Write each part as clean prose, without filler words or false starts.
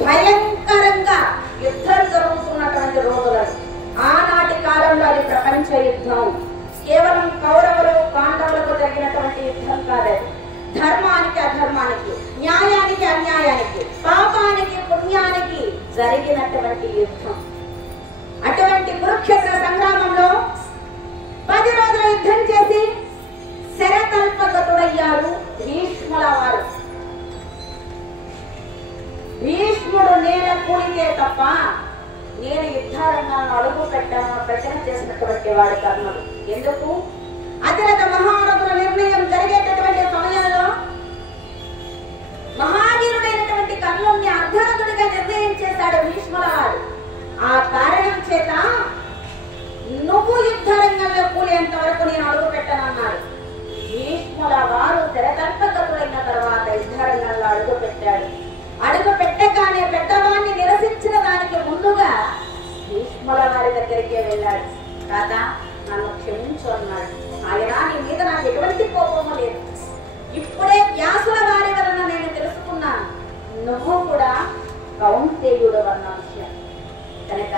భయంకరంగా యుద్ధం జరుగుతున్నటువంటి రోజులు. ఆనాటి కాలంలో అది ప్రపంచ యుద్ధం. కేవలం కౌరవులు పాండవులకు జరిగినటువంటి యుద్ధం కాదది. ధర్మానికి అధర్మానికి, న్యాయానికి అన్యాయానికి, పాపానికి పుణ్యానికి జరిగినటువంటి యుద్ధం. అటువంటి కురుక్షేత్ర సంగ్రామంలో 10 రోజులు యుద్ధం చేసి శరతల్పగతుడయ్యారు భీష్ముల వారు. భీష్ముడు నేల కూలితే తప్ప నేను యుద్ధారంగాలను అడుగు పెట్టాను ప్రచన చేసినటువంటి వాడు కర్ణుడు. ఎందుకు? అతిరథ మహారథుల నిర్ణయం జరిగేటటువంటి సమయంలో మహావీరుడైనటువంటి కర్ణుడిని అర్ధరథుడిగా నిర్ణయం చేశాడు భీష్ముల వారు. ఆ కారణం చేత నువ్వు యుద్ధరంగంలో కూలేంత వరకు నేను అడుగు పెట్టనన్నాడు. భీష్ముల వారు శరతల్పగతుడైన తర్వాత యుద్ధరంగంలో అడుగు పెట్టాడు. అడుగు పెట్టగానే పెద్దవాడిని నిరసించిన దానికి ముందుగా భీష్ముల వారి దగ్గరికే వెళ్ళాడు. తాత నన్ను క్షమించు అన్నాడు. ఆయన నీ మీద నాకు ఎటువంటి కోపము లేదు. ఇప్పుడే వ్యాసుల వారి వలన నేను తెలుసుకున్నాను నువ్వు కూడా కౌంతేయుడు అన్న విషయం. కనుక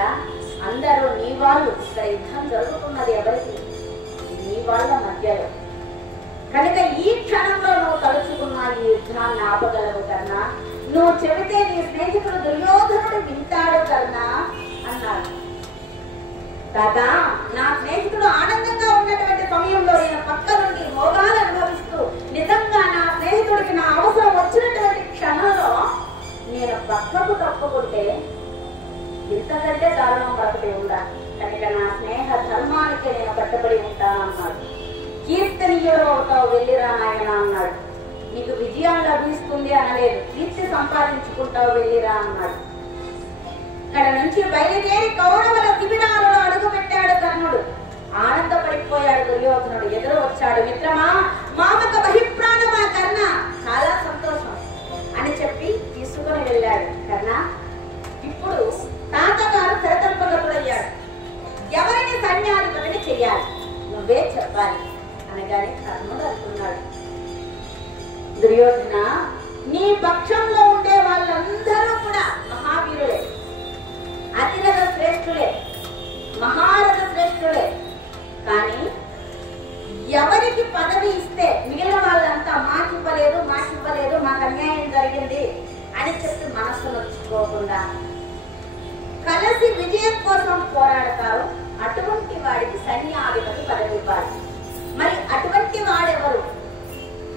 అందరూ నీ వాళ్ళు, ఇక్కడ యుద్ధం జరుగుతున్నది ఎవరికి? నీ వాళ్ళ మధ్యలో. కనుక ఈ క్షణంలో నువ్వు తలుచుకున్న ఈ యుద్ధాన్ని ఆపగలవు కన్నా, నువ్వు చెబితే నీ స్నేహితుడు దుర్యోధనుడు వింటాడు కన్నా అన్నాడు. కాదా నా స్నేహితుడు ఆనందంగా ఉన్నటువంటి సమయంలో నేను పక్క నుండి భోగాలు అనుభవిస్తూ నిజంగా నా స్నేహితుడికి నా అవసరం వచ్చినటువంటి క్షణంలో నేను పక్కకు తప్పుకుంటే ఇంతకంటే దారుణం బ్రతకే ఉందా? కనుక నా స్నేహ ధర్మానికి నేను కట్టుబడి ఉంటాను అన్నాడు. కీర్తనీయుడు అవుతావు వెళ్ళిరా నాయన అన్నాడు. నీకు విజయం లభిస్తుంది అనలేదు, కీర్తి సంపాదించుకుంటావు వెళ్ళిరా అన్నాడు. ఇక్కడ నుంచి బయలుదేరి కౌరవుల శిబిరాలలో అడుగు పెట్టాడు కర్ణుడు. ఆనందపడిపోయాడు దుర్యోధనుడు. ఎదురు వచ్చాడు. మిత్రమా, మామక బహిప్రాణమా కర్ణ, చాలా సంతోషం అని చెప్పి తీసుకుని వెళ్ళాడు. కర్ణ, ఇప్పుడు తాతగారు శరతల్పగతుడయ్యాడు, ఎవరిని సైన్యాధిపతిని చెయ్యాలి నువ్వే చెప్పాలి అనగానే కర్ణుడు అనుకున్నాడు, దుర్యోధన నీ పక్షంలో ఉండే వాళ్ళందరూ కూడా మహావీరులే, అతిరథ శ్రేష్ఠులే, మహారథ శ్రేష్ఠులే. కానీ ఎవరికి పదవి ఇస్తే మిగిలిన వాళ్ళంతా మాకివ్వలేదు మాకు అన్యాయం జరిగింది అని చెప్పి మనస్సు నొచ్చుకోకుండా కలిసి విజయం కోసం పోరాడతారు. అటువంటి వాడికి సైన్యాధిపతి పదవి ఇవ్వాలి. మరి అటువంటి వాడెవరు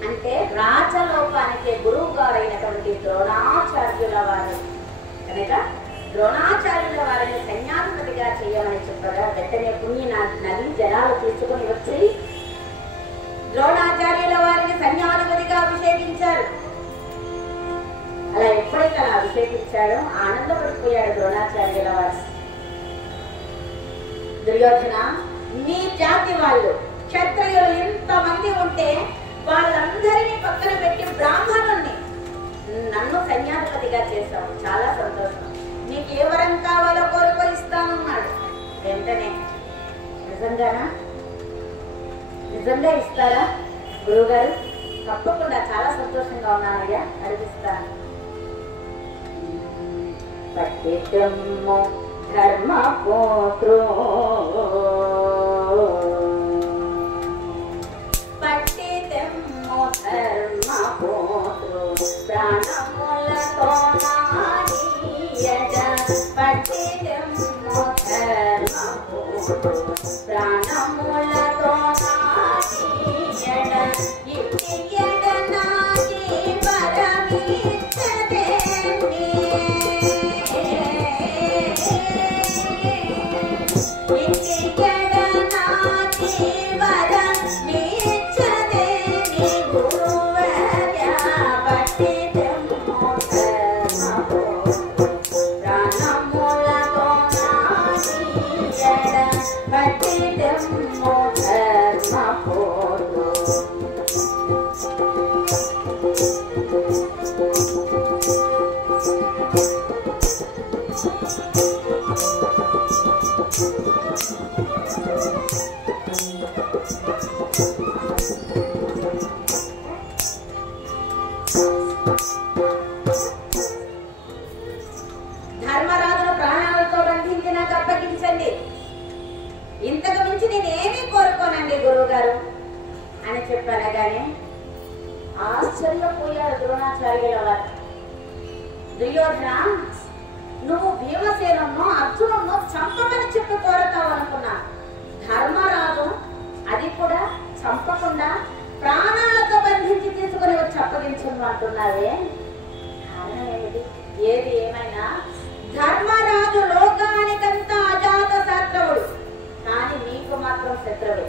అంటే రాజలోకానికి గురువు గారైనటువంటి ద్రోణాచార్యుల వారు. కనుక ద్రోణాచార్యుల వారిని సైన్యాధిపతిగా చేయమని చెప్పగా వెంటనే పుణ్య నది జనాలు తీసుకుని వచ్చి ద్రోణాచార్యుల వారిని సైన్యాధిపతిగా అభిషేకించారు. అలా ఎప్పుడైతే అలా అభిషేకించాడో ఆనందపడిపోయాడు ద్రోణాచార్యుల వారు. దుర్యోధన, నీ జాతి వాళ్ళు క్షత్రియులు ఎంతమంది ఉంటే వాళ్ళందరినీ పక్కన పెట్టి బ్రాహ్మణుల్ని నన్ను సైన్యాధిపతిగా చేశావు, చాలా సంతోషం. నీకు ఏ వరం కావాలో కోరుకో ఇస్తానన్నాడు. వెంటనే నిజంగానా? నిజంగా ఇస్తారా గురువు గారు? తప్పకుండా, చాలా సంతోషంగా ఉన్నానయ్యా, అడిగిస్తాను. పట్టితమ్ము ధర్మపోత్రో ధర్మపోత్రో ప్రాణములతో నానీయజ పట్టితమ్ము ధర్మపోత్రో ప్రాణములతో నానీయజ ఇయ్యడ నాకి పరమిచ్చదే నేనేమీ కోరుకోనండి గురువు గారు అని చెప్పనగానే ఆశ్చర్యపోయాడు ద్రోణాచార్యుల వారు. దుర్యోధన, నువ్వు భీమసేనను అర్జునును చంపమని చెప్పి కోరతావు అనుకున్నా. ధర్మరాజు అది కూడా చంపకుండా ప్రాణాలతో బంధించి తీసుకుని వచ్చి అప్పగించను అంటున్నావే, కారణం ఏమిటి? ఏది ఏమైనా ధర్మరాజు లోకానికంతా అజాత శత్రువుడు, కానీ నీకు మాత్రం శత్రువే.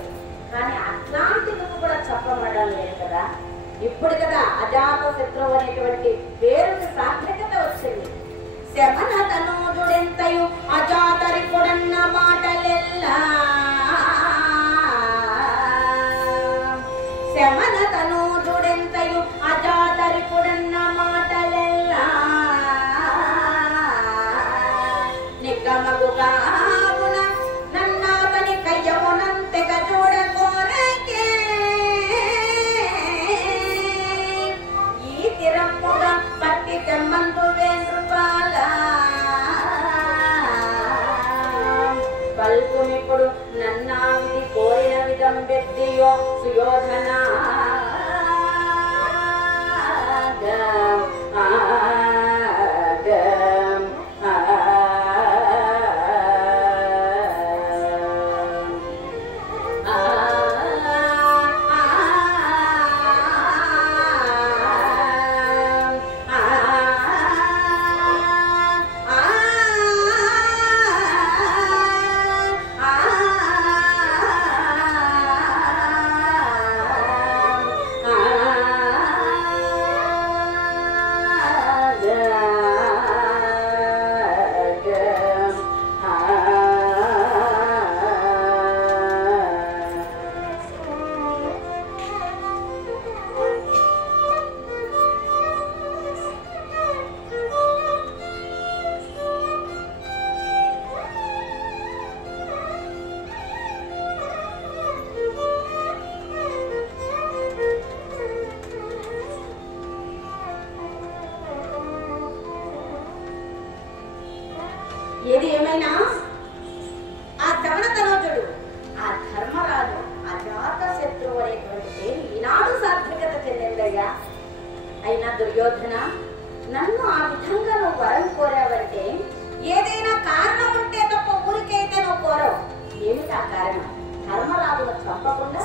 కానీ అట్లాంటి నువ్వు కూడా చెప్పబడడం లేదు కదా. ఇప్పుడు కదా అజాత శత్రువు అనేటువంటి పేరుకి సార్థకత వచ్చింది. శమన తనూజుడెంతయు అజాతరికుడన్న మాటలెల్లా, శమన తనూజుడెంతయు అజాతరికుడన్న మాటలెల్లా, నిగమగుగామున నన్నాతని కయ్యమునంతెగ చూడకోరకే, ఈ తిరమ్ముగా పట్టి తెమ్మందు వేణుపాల, పల్కునిప్పుడు నన్నావిధి కోరిన విధం బెద్దియో సుయోధన, ఏది ఏమైనా ఆ దమనతనోజుడు, ఆ ధర్మరాజు అజాత శత్రువు అనేటువంటి పేరు ఈనాడు సార్థకత చెందిందయ్యా. అయినా దుర్యోధన, నన్ను ఆ విధంగా నువ్వు వరం కోరావంటే ఏదైనా కారణం ఉంటే తప్ప ఊరికైతే నువ్వు కోరవు. ఏమిటి ఆ కారణం? ధర్మరాజును చంపకుండా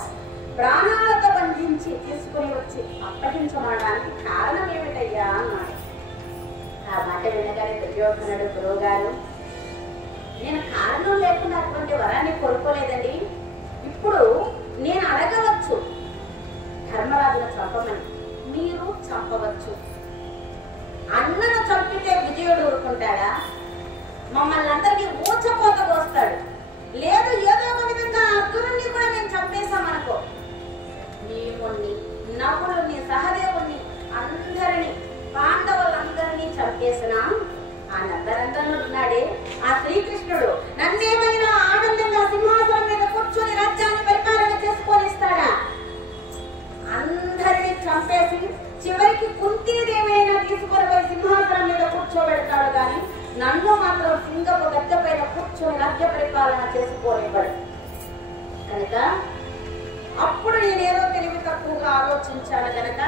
ప్రాణాలతో బంధించి తీసుకుని వచ్చి అప్పగించమనడానికి కారణం ఏమిటయ్యా అన్నాడు. ఆ మాట వినగానే దుర్యోధనుడు, గురువు గారు, నేను కారణం లేకుండా అటువంటి వరాన్ని కోరుకోలేదండి. ఇప్పుడు నేను అడగవచ్చు, ధర్మరాజును చంపమని. మీరు చంపవచ్చు. అన్నను చంపితే విజయుడు ఊరుకుంటాడా? మమ్మల్ని అందరినీ ఊచకోత కోస్తాడు. లేదు, ఏదో ఒక విధంగా అర్జునుడిని కూడా మేము చంపేశామనుకో, భీముణ్ణి, నకులుని, సహదేవుణ్ణి, అందరినీ, పాండవులందరినీ చంపేసిన ఆ నందనందనుడు ఉన్నాడే, ఆ శ్రీకృష్ణుడు నన్నేమైనా ఆనందంగా సింహాసనం మీద కూర్చొని రాజ్యాన్ని పరిపాలన చేసుకొనిస్తాడా? అందరినీ చంపేసి చివరికి కుంతీదేవైనా తీసుకొని పోయి సింహాసనం మీద కూర్చోబెడతాడు, కానీ నన్ను మాత్రం సింగపు గద్దె పైన కూర్చొని రాజ్య పరిపాలన చేసుకోనివ్వడు. కనుక అప్పుడు నేనేదో తెలివి తక్కువగా ఆలోచించాను గనక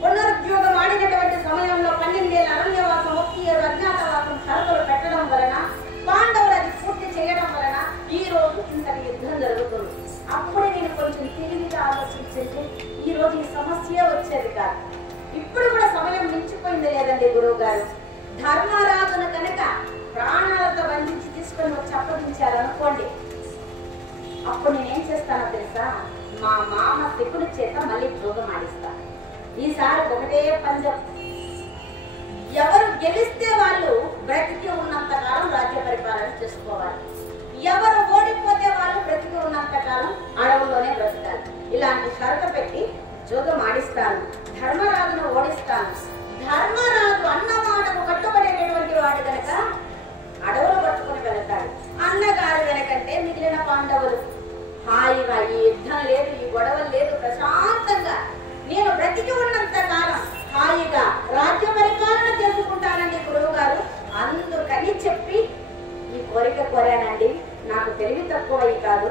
పునరుద్యోగం ఆడినటువంటి సమయంలో 12 ఏళ్ల అరణ్యవాసం, 1 ఏడు అజ్ఞాతవాసం షరతులు పెట్టడం వలన, పాండవులు అది పూర్తి చేయడం వలన ఈ రోజు ఇంతటి యుద్ధం జరుగుతుంది. అప్పుడే నేను కొంచెం తెలివిగా ఆలోచించింటే ఈ రోజు ఈ సమస్య వచ్చేది కాదు. ఇప్పుడు కూడా సమయం మించిపోయింది లేదండి గురువు గారు. ధర్మరాజును కనుక ప్రాణాలతో బంధించి తీసుకొని వచ్చి అప్పగించారనుకోండి, అప్పుడు నేనేం చేస్తానో తెలుసా? మా మామ శకుని చేత మళ్ళీ జోగం ఆడిస్తాను. ఈసారి ఒకటే పంజం, ఎవరు గెలిస్తే వాళ్ళు బ్రతికి ఉన్నంత కాలం రాజ్య పరిపాలన చేసుకోవాలి, ఎవరు ఓడిపోతే వాళ్ళు బ్రతికి ఉన్నంత కాలం అడవుల్లోనే బ్రతకాలి. ఇలాంటి షరతు పెట్టి జోగం ఆడిస్తాను. ధర్మరాజును ఓడిస్తాను. ధర్మరాజు అన్నమాటకు కట్టుబడేటటువంటి వాడు కనుక అడవులు పట్టుకుని వెళ్తాడు. అన్నగారు వెనకంటే మిగిలిన పాండవులు హాయిగా ఈ యుద్ధం లేదు, ఈ గొడవలు లేదు, ప్రశాంతంగా నేను బ్రతికి ఉన్నంత కాలం హాయిగా రాజ్య పరిపాలన చేసుకుంటానండి గురువు గారు. అందుకని చెప్పి ఈ కోరిక కోరానండి. నాకు తెలివి తక్కువ కాదు.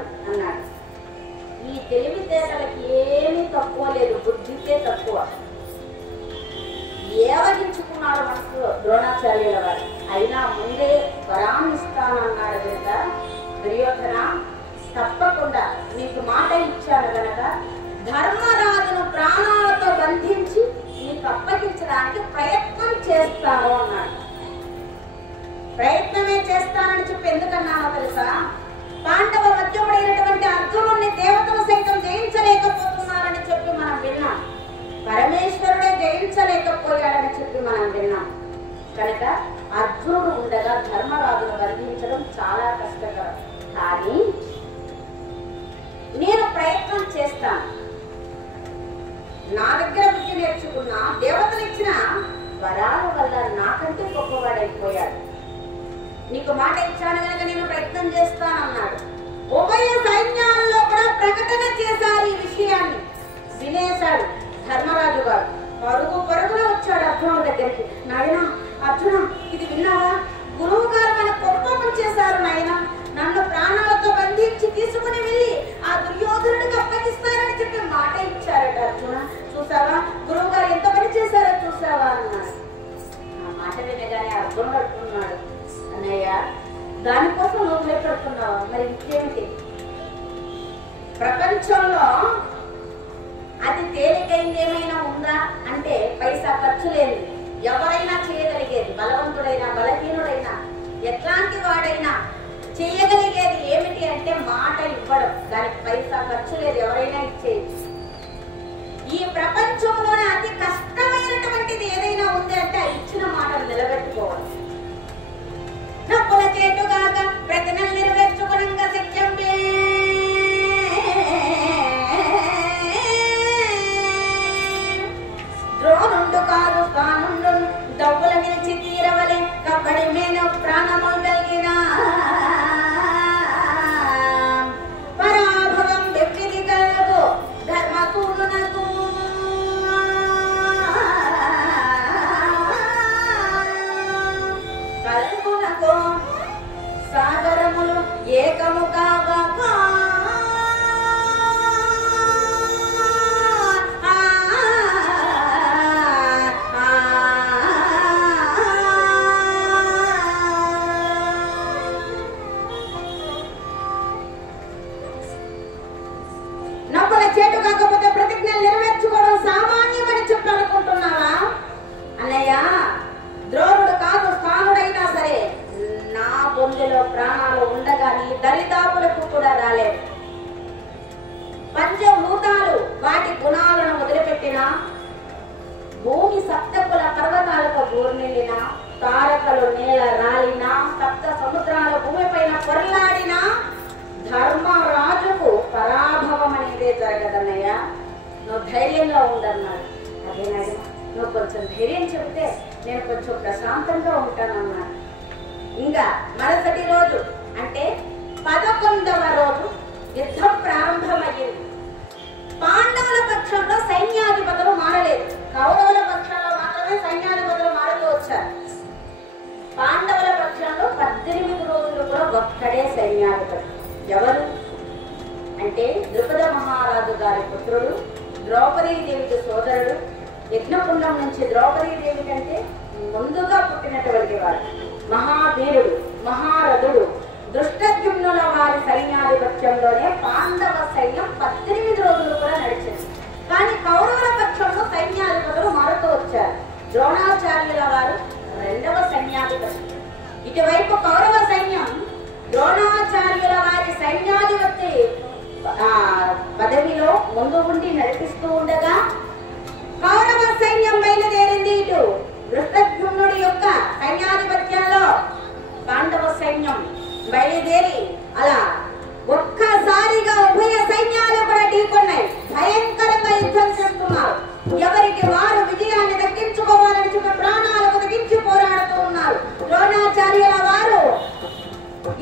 ద్రోణాచార్యుల వారు. అయినా ముందే వరాన్ని ఇస్తానన్నాడు కనుక దుర్యోధన తప్పకుండా నీకు మాట ఇచ్చాను కనుక ధర్మరాజును ప్రాణాలతో బంధించి నీకు అప్పగించడానికి ప్రయత్నం చేస్తాను అన్నాడు. ప్రయత్నమే చేస్తానని చెప్పి ఎందుకన్నానో తెలుసా? పాండవ మధ్యముడైనటువంటి అర్జునుడిని దేవతలు సైతం జయించలేకపోతున్నారని చెప్పి మనం విన్నాం. పరమేశ్వరుడే జయించలేకపోయాడని చెప్పి మనం విన్నాం. కనుక అర్జునుడు ఉండగా ధర్మరాజును బంధించడం చాలా కష్టకరం. కానీ నేను ప్రయత్నం చేస్తాను. నా దగ్గర విద్య నేర్చుకున్న దేవతలు ఇచ్చిన వరాల వల్ల నాకంటే గొప్పవాడైపోయాడు. నీకు మాట ఇచ్చాను కనుక నేను ప్రయత్నం చేస్తానన్నాడు. ఉభయ సైన్యాల్లో కూడా ప్రకటన చేశారు. ఈ విషయాన్ని వినేశాడు ధర్మరాజు గారు. పరుగున వచ్చాడు అర్జునుడి దగ్గరికి. నాయన అర్జున, ఇది విన్నావా? గురువు గారు మన కోపం చేశారు నాయన. నన్ను ప్రాణాలతో బంధించి తీసుకుని వెళ్ళి ఆ దుర్యోధనుడికి అప్పగిస్తారని చెప్పి మాట ఇచ్చారట అర్జున. చూసావా గురువు గారు ఎంత పని చేశారో చూసావా అన్నాడు. ఆ మాట వినగానే అర్జునుడు అంటున్నాడు, అన్నయ్య దానికోసం నువ్వు భయపడుతున్నావా? మరి ఇంకేమిటి? ప్రపంచంలో అతి తేలికైంది ఏమైనా ఉందా అంటే పైసా ఖర్చు లేదు, ఎవరైనా చేయగలిగేది, బలవంతుడైనా బలహీనుడైనా ఎట్లాంటి వాడైనా చేయగలిగేది ఏమిటి అంటే మాట ఇవ్వడం. దానికి పైసా ఖర్చు లేదు, ఎవరైనా ఇచ్చేయచ్చు. ఈ ప్రపంచంలోనే అతి కష్టమైనటువంటిది ఏదైనా ఉంది అంటే ఆ ఇచ్చిన మాటను నిలబెట్టుకోవడం. నొప్పుల చేటుగాక ప్రతి నెల నెరవేర్చుకునంగా శక్యం ద్రోణుండు కాదు స్థానుండు దవ్వుల నిలిచి తీరవలే కబడి మేను ప్రాణము కలిగిన పరాభవం వ్యక్తికి కలదు ధర్మకూలునకు కలుగునకు సాగరములు ఏకము కావక నొప్పుల చేటు కాకపోతే ప్రతిజ్ఞలు నెరవేర్చుకోవడం సామాన్యమని చెప్పాలనుకుంటున్నావా? అన్నయ్య, ద్రోణుడు కాదు స్థానుడైనా సరే నా బొందెలో ప్రాణాలు ఉండగా నీ దరిదాపులకు కూడా రాలేదు. పంచభూతాలు వాటి గుణాలను వదిలిపెట్టిన, భూమి సప్తకుల పర్వతాలకు బూర్నిల్లిన, తారకలు నేల రాలిన, సప్త సముద్రాల భూమిపైన పొరలాడిన ధర్మరాజుకు పరాభవం అనేదే జరగదన్నయ్య. నువ్వు ధైర్యంగా ఉండన్నాడు. అదేనాడు, నువ్వు కొంచెం ధైర్యం చెబితే నేను కొంచెం ప్రశాంతంగా ఉంటానన్నాడు. ఇంకా మరుసటి రోజు అంటే 11వ రోజు యుద్ధం ప్రారంభమయ్యింది. పాండవుల పక్షంలో సైన్యాధిపతులు మారలేదు, కౌరవుల పక్షంలో మాత్రమే సైన్యాధిపతులు మారుతూ వచ్చారు. పాండవుల పక్షంలో 18 రోజులు కూడా ఒక్కడే సైన్యాధిపతి. ఎవరు అంటే ద్రుపద మహారాజు గారి పుత్రుడు, ద్రౌపదీదేవికి సోదరుడు, యజ్ఞకుండం నుంచి ద్రౌపదీదేవి కంటే ముందుగా పుట్టినటువంటి వాడు, మహావీరుడు, మహారథుడు దృష్టద్యుమ్నుల వారి సైన్యాధిపత్యంలోనే పాండవ సైన్యం 18 రోజులు కూడా నడిచింది. కానీ కౌరవుల పక్షంలో సైన్యాధిపతులు మారుతూ వచ్చారు. ద్రోణాచార్యుల వారు 2వ సైన్యాధిపతి. ఇటువైపు కౌరవ సైన్యం ద్రోణాచార్యుల వారి సైన్యాధిపతి పదవిలో ముందు ఉండి నడిపిస్తూ ఉండగా కౌరవ సైన్యం బయలుదేరింది. ఇటు దృష్టద్యుమ్నుడి యొక్క సైన్యాధిపత్యంలో పాండవ సైన్యం బయలుదేరి అలా ఒక్కసారిగా ఉభయ సైన్యాలు కూడా ఢీకొన్నాయి. భయంకరంగా యుద్ధం చేస్తున్నారు. ఎవరికి వారు విజయాన్ని దక్కించుకోవాలని చెప్పి ప్రాణాలకు దక్కించి పోరాడుతూ ఉన్నారు. ద్రోణాచార్యుల వారు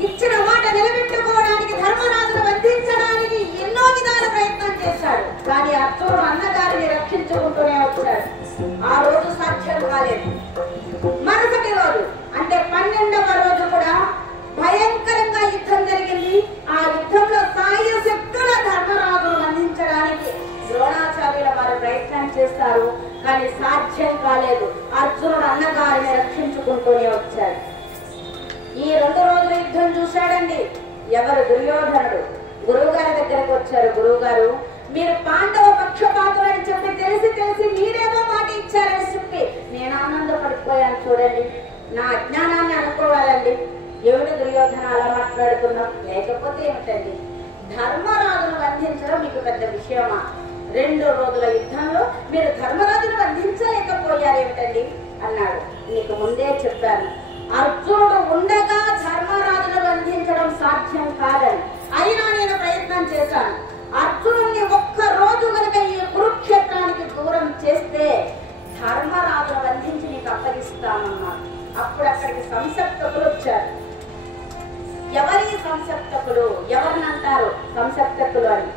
ఇచ్చిన మాట నిలబెట్టుకోవడానికి, ధర్మరాజును బంధించడానికి ఎన్నో విధాల ప్రయత్నం చేశాడు. కానీ అర్జునుడు అన్నగారిని రక్షించుకుంటూనే వచ్చాడు. ఆ రోజు సాధ్యం కాలేదు. మరుసటి రోజు అంటే 12వ రోజు కూడా భయంకరంగా యుద్ధం జరిగింది. ఆ యుద్ధంలో సాయశక్తుల ధర్మరాజును బంధించడానికి ద్రోణాచార్యుల వారు ప్రయత్నం చేస్తారు. కానీ సాధ్యం కాలేదు. అర్జునుడు అన్నగారిని రక్షించుకుంటూనే వచ్చాడు. ఈ 2 రోజుల యుద్ధం చూశాడండి. ఎవరు? దుర్యోధనుడు. గురువు గారి దగ్గరకు వచ్చారు. గురువు గారు, మీరు పాండవ పక్షపాతులు అని చెప్పి తెలిసి మీరేదో మాట ఇచ్చారని చెప్పి నేను ఆనందపడిపోయాను. చూడండి, నా అజ్ఞానాన్ని అనుకోవాలండి. ఏమిటి దుర్యోధన అలా మాట్లాడుతున్నాం? లేకపోతే ఏమిటండి, ధర్మరాజును వంధించడం మీకు పెద్ద విషయమా? 2 రోజుల యుద్ధంలో మీరు ధర్మరాజును వంధించలేకపోయారేమిటండి అన్నాడు. నీకు ముందే చెప్పాను, అర్జునుడు ఉండగా ధర్మరాజును వంధించడం సాధ్యం కాదని. అయినా నేను ప్రయత్నం చేశాను. అర్జునుడిని 1 రోజు కనుక ఈ కురుక్షేత్రానికి దూరం చేస్తే ధర్మరాజును వంధించి నీకు అప్పగిస్తానన్నాడు. అప్పుడు అక్కడికి సంసప్తకులు వచ్చారు. ఎవరి సంసప్తకులు? ఎవరినంటారు సంసప్తకులు అని?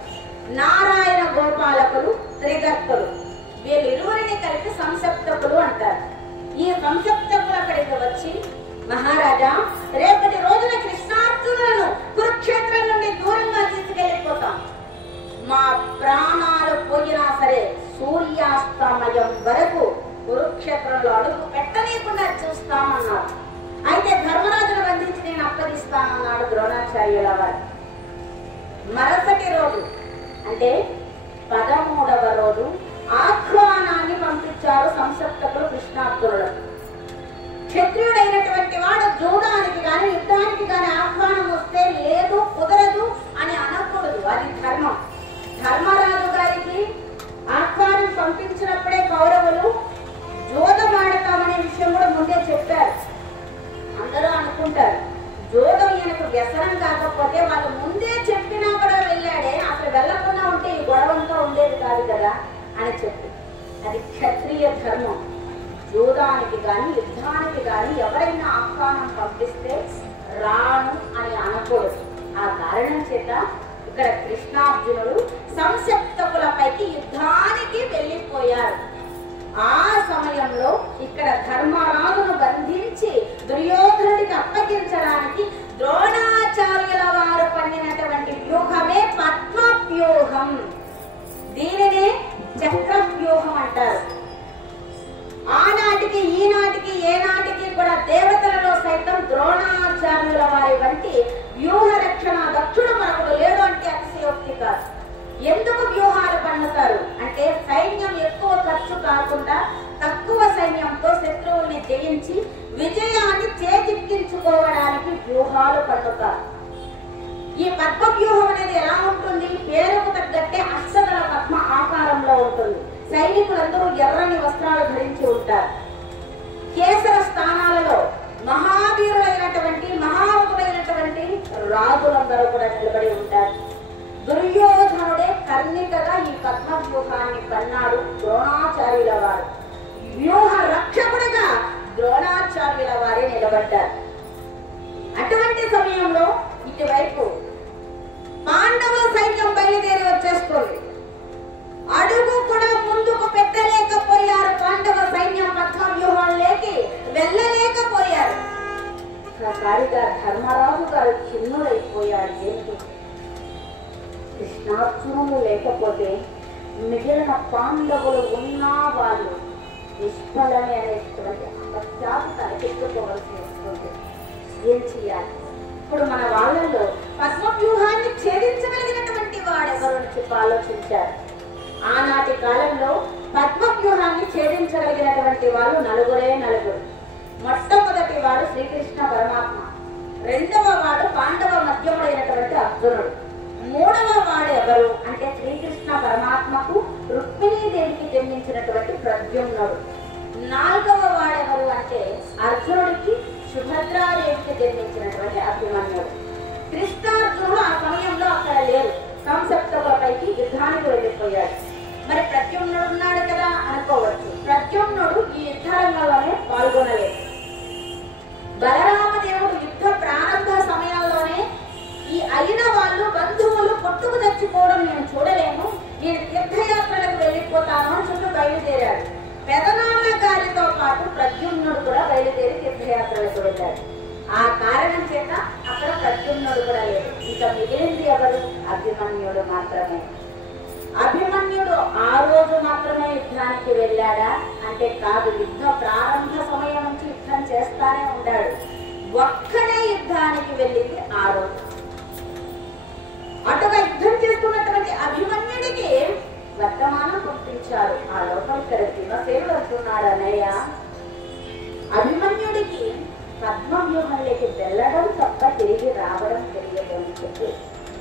నారాయణ గోపాలకులు, త్రిగర్తులు, వీళ్ళిరువురిని కలిపి సంసప్తకులు అంటారు. ఈ సంసప్తకులు అక్కడికి వచ్చి, మహారాజా, రేపటి రోజున కృష్ణార్జునులను కురుక్షేత్రం నుండి దూరంగా తీసుకెళ్లిపోతాం. మా ప్రాణాలు పోయినా సరే సూర్యాస్తమయం వరకు కురుక్షేత్రంలో అడుగు పెట్టలేకుండా చూస్తామన్నారు. అయితే ధర్మరాజును వంధించి నేను అప్పగిస్తానన్నాడు ద్రోణాచార్యుల వారు. మరుసటి రోజు అంటే 13వ రోజు ఆహ్వానాన్ని పంపించారు సంసప్తకులు కృష్ణార్జునులకు. క్షత్రియుడైనటువంటి వాడు జూడానికి గాని యుద్ధానికి గాని ఆహ్వానం వస్తే లేదు, కుదరదు అని అనకూడదు. అది ధర్మం. ధర్మరాజు గారికి ఆహ్వానం పంపించినప్పుడే కౌరవులు జోదం ఆడతామనే విషయం కూడా ముందే చెప్పారు. అందరూ అనుకుంటారు జోదం ఈయనకు వ్యసనం కాకపోతే వాళ్ళు ముందే చెప్పినా కూడా వెళ్ళాడే, అసలు వెళ్ళకుండా ఉంటే ఈ గొడవంతా ఉండేది కాదు కదా అని చెప్పి. అది క్షత్రియ ధర్మం. జోదానికి గాని యుద్ధానికి గాని ఎవరైనా ఆహ్వానం పంపిస్తే రాను అని అనకూడదు. ఆ కారణం చేత ఇక్కడ కృష్ణార్జునుడు సంసప్తకులపైకి యుద్ధానికి వెళ్ళిపోయారు. ఆ సమయంలో ఇక్కడ ధర్మరాజును బంధించి దుర్యోధనుడికి అప్పగించడానికి ద్రోణాచార్యుల వారు పన్నినటువంటి వ్యూహమే పద్మవ్యూహం. దీనినే చక్రవ్యూహం అంటారు. ఆనాటికి ఈనాటికి ఏనాటికి కూడా దేవతలలో సైతం ద్రోణాచార్యుల వారి వంటి వ్యూహ రక్షణ దక్షుడు మరొకడు లేడు అంటే అతిశయోక్తి కాదు. ఎందుకు వ్యూహాలు పన్నుతారు అంటే సైన్యం ఎక్కువ ఖర్చు కాకుండా తక్కువ సైన్యంతో శత్రువుల్ని జయించి విజయాన్ని చేజిక్కించుకోవడానికి వ్యూహాలు పన్నుతారు. ఈ పద్మ వ్యూహం అనేది ఎలా ఉంటుంది? పేరుకు తగ్గట్టే అష్టదళ పద్మ ఆకారంలో ఉంటుంది. సైనికులందరూ ఎర్రని వస్త్రాలు ధరించి ఉంటారు. కేసర స్థానాలలో మహావీరులైనటువంటి మహారథులైనటువంటి రాజులందరూ కూడా నిలబడి ఉంటారు. దుర్యోధనుడే కర్ణికగా ఈ పద్మ వ్యూహాన్ని పన్నాడు ద్రోణాచార్యుల వారు. వ్యూహ రక్షకుడిగా ద్రోణాచార్యుల వారే నిలబడ్డారు. అటువంటి సమయంలో ఇటువైపు పాండవ సైన్యం బయలుదేరి వచ్చేస్తుంది. అడుగు కూడా ముందుకు పెట్టలేకపోయారు. పాండవ సైన్యం పద్మ వ్యూహంలోకి వెళ్ళలేకపోయారు. ఒకసారిగా ధర్మరాజు గారు చిన్నుడైపోయాడు. ఏంటి, కృష్ణార్జునులు లేకపోతే మిగిలిన పాండవులు ఉన్నా వాళ్ళు నిష్ఫలమే అనేటువంటి అపఖ్యాతి తలకెత్తుకోవాల్సి వస్తుంది. ఏం చేయాలి? ఇప్పుడు మన వాళ్ళలో పద్మవ్యూహాన్ని ఛేదించగలిగినటువంటి వాడెవరు అని చెప్పి ఆలోచించారు. ఆనాటి కాలంలో పద్మవ్యూహాన్ని ఛేదించగలిగినటువంటి వాళ్ళు నలుగురు. మొట్టమొదటి వాడు శ్రీకృష్ణ పరమాత్మ, రెండవ వాడు పాండవ మధ్యముడైనటువంటి అర్జునుడు, మూడవ వాడు ఎవరు అంటే శ్రీకృష్ణ పరమాత్మకు రుక్మిణీదేవికి జన్మించినటువంటి ప్రద్యుమ్నుడు, నాలుగవ వాడెవరు అంటే అర్జునుడికి సుభద్రాదేవికి జన్మించినటువంటి అభిమన్యుడు. కృష్ణార్జునుడు ఆ సమయంలో అక్కడ లేరు, సంసప్తకులపైకి యుద్ధానికి వెళ్ళిపోయాడు. మరి ప్రద్యుమ్నుడు ఉన్నాడు కదా అనుకోవచ్చు. ప్రద్యుమ్నుడు ఈ యుద్ధరంగంలోనే పాల్గొనలేదు. బలరామదేవుడు యుద్ధ ప్రారంభ సమయంలోనే ఈ అయిన వాళ్ళు బంధువులు కొట్టుకు తెచ్చుకోవడం నేను చూడలేను, నేను తీర్థయాత్రలకు వెళ్ళిపోతాను అని చెప్పి బయలుదేరాడు. పెదనాన్న గారితో పాటు ప్రద్యుమ్నుడు కూడా బయలుదేరి తీర్థయాత్రలకు వెళ్ళాడు. ఆ కారణం చేత అక్కడ ప్రద్యుమ్నుడు కూడా లేదు. ఇంకా మిగిలింది ఎవరు? అభిమన్యుడు మాత్రమే. అభిమన్యుడు ఆ రోజు మాత్రమే యుద్ధానికి వెళ్ళాడా అంటే కాదు, యుద్ధ ప్రారంభ సమయం నుంచి యుద్ధం చేస్తానే ఉన్నాడు. ఒక్కడే యుద్ధానికి వెళ్ళింది ఆ రోజు. అటుగా యుద్ధం చేస్తున్నటువంటి అభిమన్యుడికి వర్తమానం పంపించారు. ఆ లోపల ఇక్కడ భీమసేనుడు అంటున్నాడు, అన్నయ్య అభిమన్యుడికి పద్మవ్యూహంలోకి వెళ్ళడం తప్ప తిరిగి రావడం తెలియదు అని చెప్పి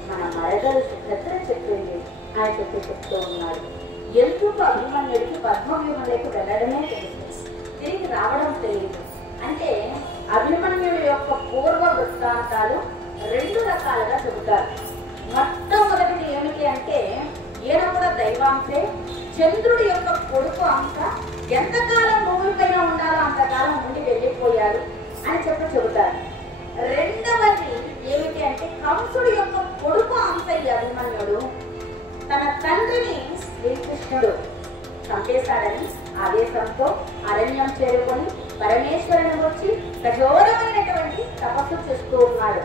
మన మరదలు సుభద్ర చెప్పింది. ఆయన చెప్తూ ఉన్నాడు, ఎందుకు అభిమన్యుడికి పద్మవ్యూహంలోకి వెళ్ళడమే తెలుసు, తిరిగి రావడం తెలియదు అంటే అభిమన్యుడి యొక్క పూర్వ వృత్తాంతాలు రెండు రకాలుగా చెబుతారు. మొట్టమొదటిది ఏమిటి అంటే ఈయన కూడా దైవాంశే, చంద్రుడి యొక్క కొడుకు అంశ, ఎంతకాలం భూమి పైన ఉండాలో అంతకాలం ఉండి వెళ్ళిపోయాడు అని చెబుతారు. రెండవది ఏమిటి అంటే కంసుడి యొక్క కొడుకు అంశ ఈ అభిమన్యుడు తన తండ్రిని శ్రీకృష్ణుడు చంపేశాడని ఆదేశంతో అరణ్యం చేరుకొని పరమేశ్వరుని వచ్చి కఠోరమైనటువంటి తపస్సు చేస్తూ ఉన్నాడు.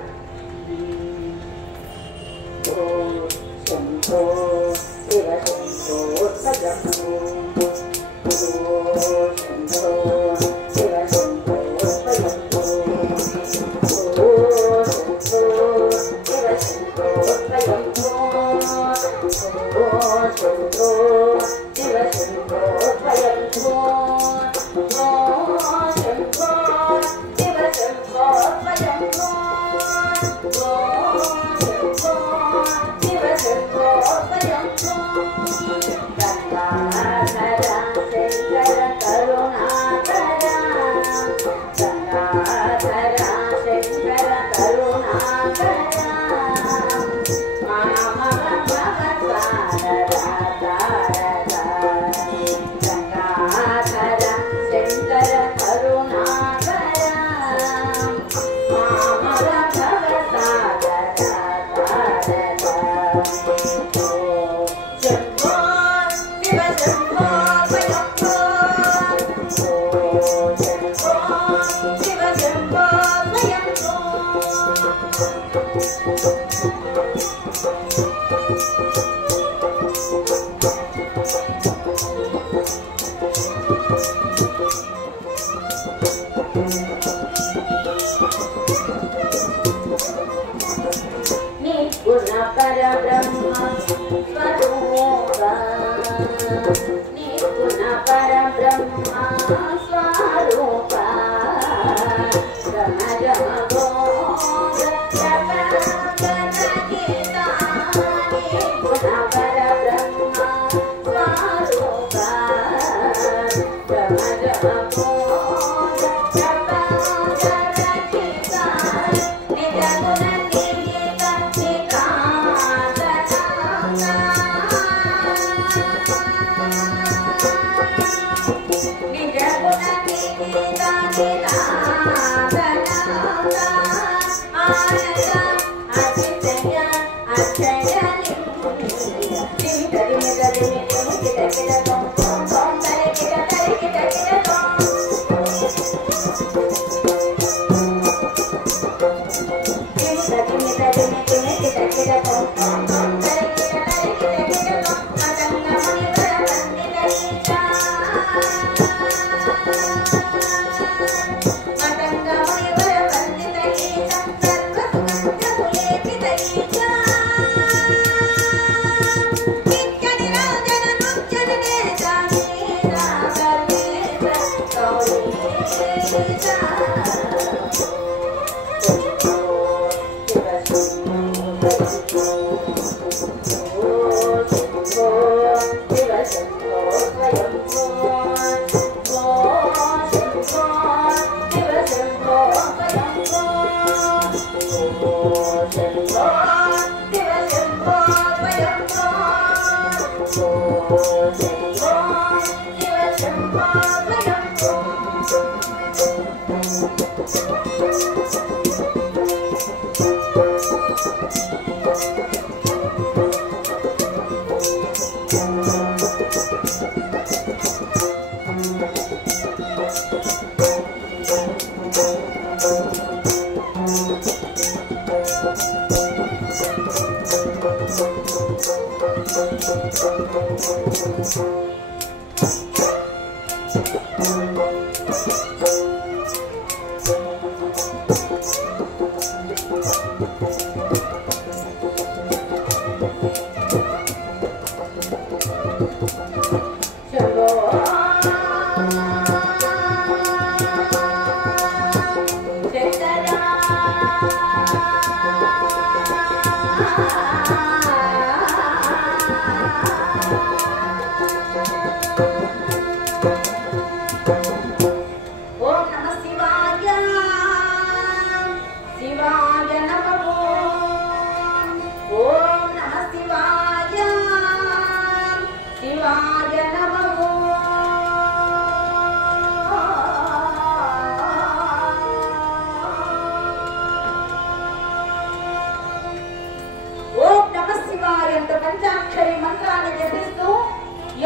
పంచాక్షరి మంత్రాన్ని జపిస్తూ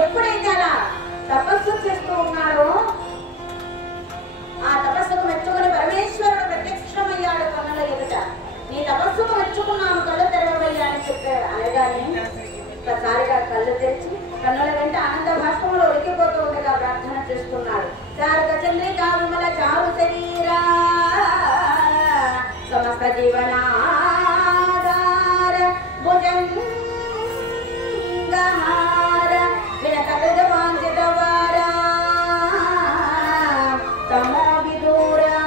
ఎప్పుడైతే అలా తపస్సు చేస్తూ ఉన్నారో ఆ తపస్సుకు మెచ్చుకుని పరమేశ్వరుడు ప్రత్యక్షమయ్యాడు కన్నుల ఎదుట. నీ తపస్సుకు మెచ్చుకున్నాను, కళ్ళు తెరవయ్యా అని చెప్పాడు. అనగానే ఒక్కసారిగా కళ్ళు తెరిచి కన్నుల వెంట ఆనంద భాష్పంలో ఉరికిపోతూ ఉండగా ప్రార్థన చేస్తున్నాడు. చారుక చంద్రికా విమల చారు శరీరా సమస్త జీవనాధార భుజం వినత కృత వాంఛిత వారా తమో విదూరా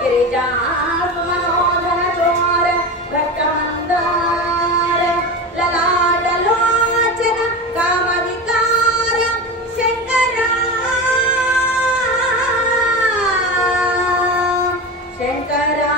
గిరిజా సుమనోధన చోర భక్తమందార లలాటలోచన కామ వికార శంకరా శంకరా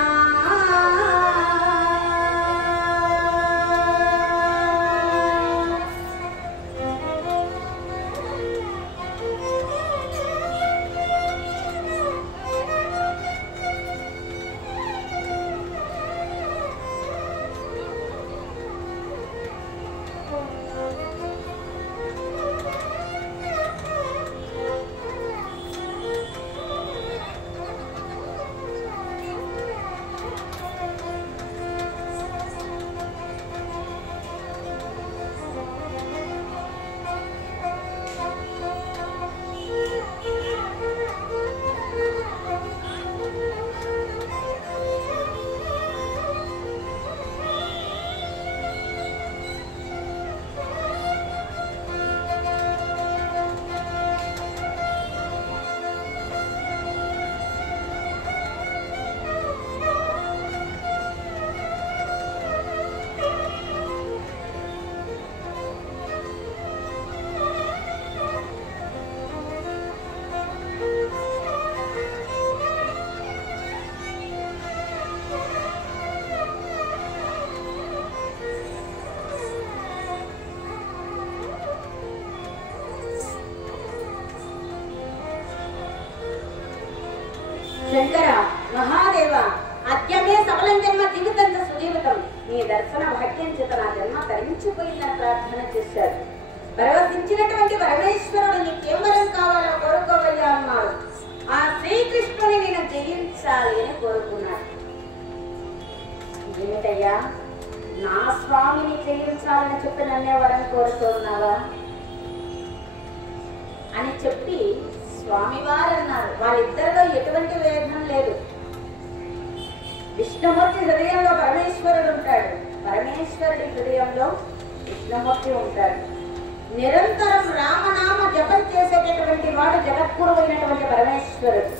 శంకర మహాదేవ అద్యమే సఫలం జన్మ జీవితం సుజీవితం. నీ దర్శన భాగ్యం చేత నా జన్మ తరించిపోయిందని ప్రార్థన చేశాడు. పరవశించినటువంటి పరమేశ్వరుడు నీకేం వరం కావాలో కోరుకోవయ్యా అన్నాడు. ఆ శ్రీకృష్ణుని నేను జయించాలి అని కోరుకున్నాడు. ఏమిటయ్యా, నా స్వామిని జయించాలని చెప్పి నన్నే వరం కోరుతున్నావా అని చెప్పి స్వామివారు అన్నారు. వాళ్ళిద్దరిలో ఎటువంటి వేదం లేదు. విష్ణుమూర్తి హృదయంలో పరమేశ్వరుడు ఉంటాడు, పరమేశ్వరుడి హృదయంలో విష్ణుమూర్తి ఉంటాడు. నిరంతరం రామనామ జపం చేసేటటువంటి వాడు జగద్గురువు అయినటువంటి పరమేశ్వరుడు.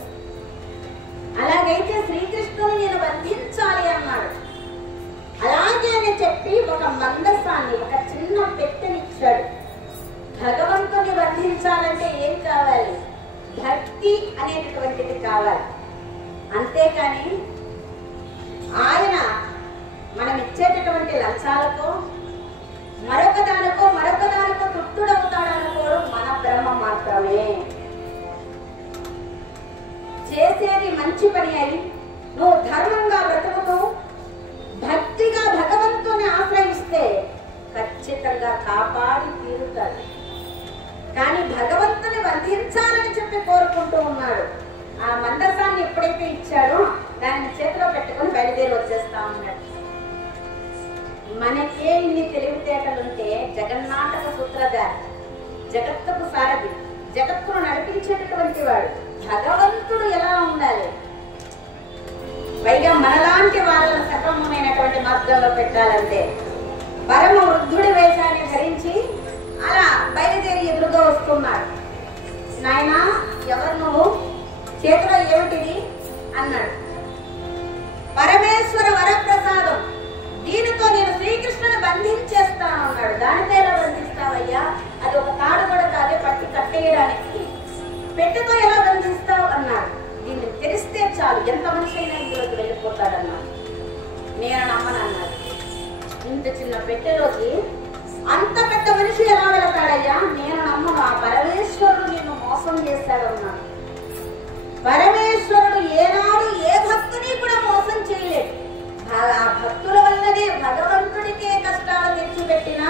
అలాగైతే శ్రీకృష్ణుని నేను బంధించాలి అన్నాడు. అలాగే అని చెప్పి ఒక మందసాన్ని, ఒక చిన్న పెట్టెనిచ్చాడు. భగవంతుని బంధించాలంటే ఏం కావాలి? భక్తి అనేటటువంటిది కావాలి. అంతేకాని ఆయన మనం ఇచ్చేటటువంటి లంచాలకో మరొక దానికో తృప్తుడవుతాడనుకోవడం మన భ్రమ మాత్రమే. చేసేది మంచి పని అయి నువ్వు ధర్మంగా బ్రతుకుతూ భక్తిగా భగవంతుని ఆశ్రయిస్తే ఖచ్చితంగా కాపాడి తీరుతాడు. కానీ భగవంతుని బంధించాలని చెప్పి కోరుకుంటూ ఉన్నాడు. ఆ మందసాన్ని ఎప్పుడైతే ఇచ్చాడో దాన్ని చేతిలో పెట్టుకుని బయలుదేరి వచ్చేస్తా ఉన్నాడు. మనకే ఇన్ని తెలివితేటలుంటే జగన్నాటక సూత్రధారి, జగత్తుకు సారథి, జగత్తును నడిపించేటటువంటి వాడు. భగవంతుడు ఎలా ఉండాలి, పైగా మనలాంటి వాళ్ళను సక్రమమైనటువంటి మార్గంలో పెట్టాలంటే పరమ వృద్ధుడి వేషాన్ని ధరించి అలా బయలుదేరి ఎదురుగా వస్తున్నాడు. నాయనా, ఎవరు నువ్వు, చేతిలో ఏమిటిది అన్నాడు. పరమేశ్వర వరప్రసాదం, దీనితో నేను శ్రీకృష్ణుని బంధించేస్తాను అన్నాడు. దానితో ఎలా బంధిస్తావయ్యా, అది ఒక తాడు కూడా కాదే పట్టి కట్టేయడానికి, పెట్టెతో ఎలా బంధిస్తావు అన్నాడు. దీన్ని తెలిస్తే చాలు ఎంత మనిషి అయినా ఇందులోకి వెళ్ళిపోతాడన్నాడు. నేను నమ్మను అన్నాడు. ఇంత చిన్న పెట్టెలోకి అంత పెద్ద మనిషి ఎలా వెళతాడయ్యా, నేను నమ్మను. ఆ పరమేశ్వరుడు నిన్ను మోసం చేశాడన్నాడు. పరమేశ్వరుడు ఏనాడు ఏ భక్తుని కూడా మోసం చేయలేదు. ఆ భక్తుల వల్లనే భగవంతుడికే కష్టాలు తెచ్చిపెట్టిన,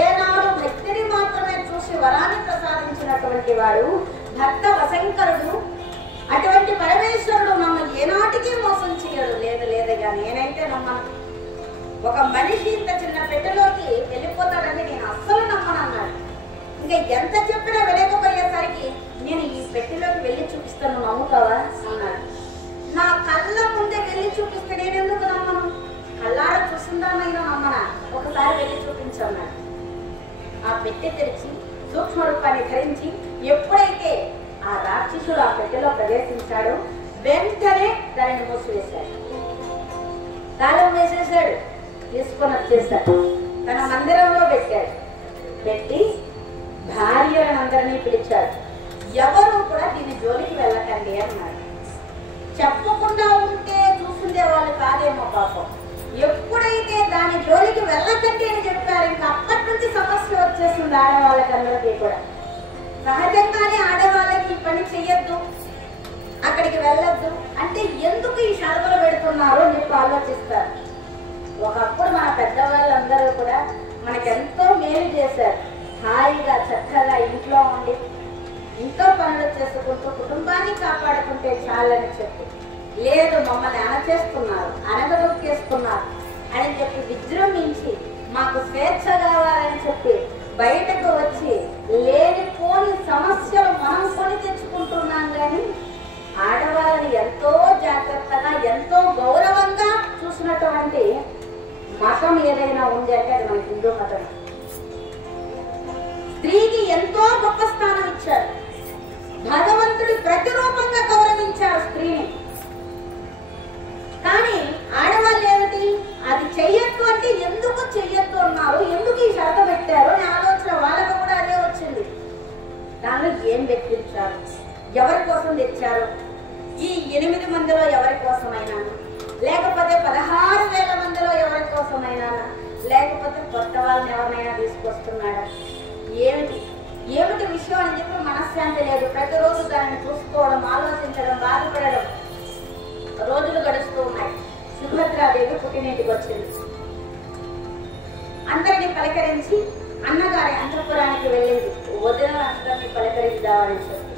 ఏనాడు భక్తిని మాత్రమే చూసి వరాన్ని ప్రసాదించినటువంటి వాడు భక్త వశంకరుడు. అటువంటి పరమేశ్వరుడు నన్ను ఏనాటికి మోసం చేయడు. లేదయ్యా, నేనైతే నమ్మను. ఒక మనిషి ఇంత చిన్న పెట్టెలోకి వెళ్ళిపోతాడని నేను అస్సలు నమ్మను అన్నాడు. ఇంకా ఎంత చెప్పినా వినకపోయేసరికి నేను ఈ పెట్టెలోకి వెళ్ళి చూపిస్తాను, నమ్ముతావా అన్నాడు. నా కళ్ళ ముందే వెళ్ళి చూపిస్తే నేను ఎందుకు నమ్మను, కళ్ళారా చూసిందానైనా నమ్మనా, ఒకసారి వెళ్ళి చూపించన్నాడు. ఆ పెట్టె తెరిచి సూక్ష్మ రూపాన్ని ధరించి ఎప్పుడైతే ఆ రాక్షసుడు ఆ పెట్టెలో ప్రవేశించాడు, వెంటనే దానిని మూసివేశాడు, తాళం వేసేశాడు, తీసుకొని వచ్చేశాడు. తన మందిరంలో పెట్టాడు. పెట్టి భార్యలను అందరినీ పిలిచాడు. ఎవరు కూడా దీని జోలికి వెళ్ళకండి అన్నాడు. చెప్పకుండా ఉంటే చూసుండే వాళ్ళు కాదేమో పాపం. ఎప్పుడైతే దాని జోలికి వెళ్ళకండి అని చెప్పారు, ఇంకా అప్పటి నుంచి సమస్య వచ్చేసింది ఆడవాళ్ళకందరికీ కూడా. సహజంగానే ఆడవాళ్ళకి ఈ పని చెయ్యొద్దు, అక్కడికి వెళ్ళొద్దు అంటే ఎందుకు ఈ షరతులు పెడుతున్నారో మీకు ఆలోచిస్తారు. ఒకప్పుడు మన పెద్దవాళ్ళందరూ కూడా మనకెంతో మేలు చేశారు. హాయిగా చక్కగా ఇంట్లో ఉండి ఇంట్లో పనులు చేసుకుంటూ కుటుంబాన్ని కాపాడుకుంటే చాలని చెప్పి, లేదు మమ్మల్ని అణచేస్తున్నారు, అనగదొక్కేస్తున్నారు అని చెప్పి విజృంభించి మాకు స్వేచ్ఛ కావాలని చెప్పి బయటకు వచ్చి లేనిపోని సమస్యలు మనం కొని తెచ్చుకుంటున్నాం. కానీ ఆడవాళ్ళని ఎంతో జాగ్రత్తగా ఎంతో గౌరవంగా చూసినటువంటి మతం ఏదైనా ఉంది అంటే అది మన హిందూ మతం. స్త్రీకి ఎంతో గొప్ప స్థానం ఇచ్చారు. భగవంతుడు ప్రతిరూపంగా గౌరవించారు స్త్రీని. కానీ ఆడవాళ్ళు ఏమిటి, అది చెయ్యొద్దు అంటే ఎందుకు చెయ్యొద్దు అన్నారు, ఎందుకు ఈ షరత పెట్టారు అనే ఆలోచన వాళ్ళకు కూడా అదే వచ్చింది. దానిలో ఏం వ్యక్తించారు, ఎవరి కోసం తెచ్చారు, ఈ 8 మందిలో ఎవరి కోసమైనా, లేకపోతే 16,000 మందిలో ఎవరి కోసమైనా, లేకపోతే కొత్త వాళ్ళని ఎవరినైనా తీసుకొస్తున్నాడా, ఏమిటి ఏమిటి విషయం అని చెప్పి మనశ్శాంతి లేదు. ప్రతిరోజు దాన్ని చూసుకోవడం, ఆలోచించడం, బాధపడడం రోజులు గడుస్తూ ఉన్నాయి. సుభద్రాదేవి పుట్టినింటికి వచ్చింది. అందరినీ పలకరించి అన్నగారి అంతఃపురానికి వెళ్ళింది. వదిన అందరినీ పలకరిద్దామని చెప్పి.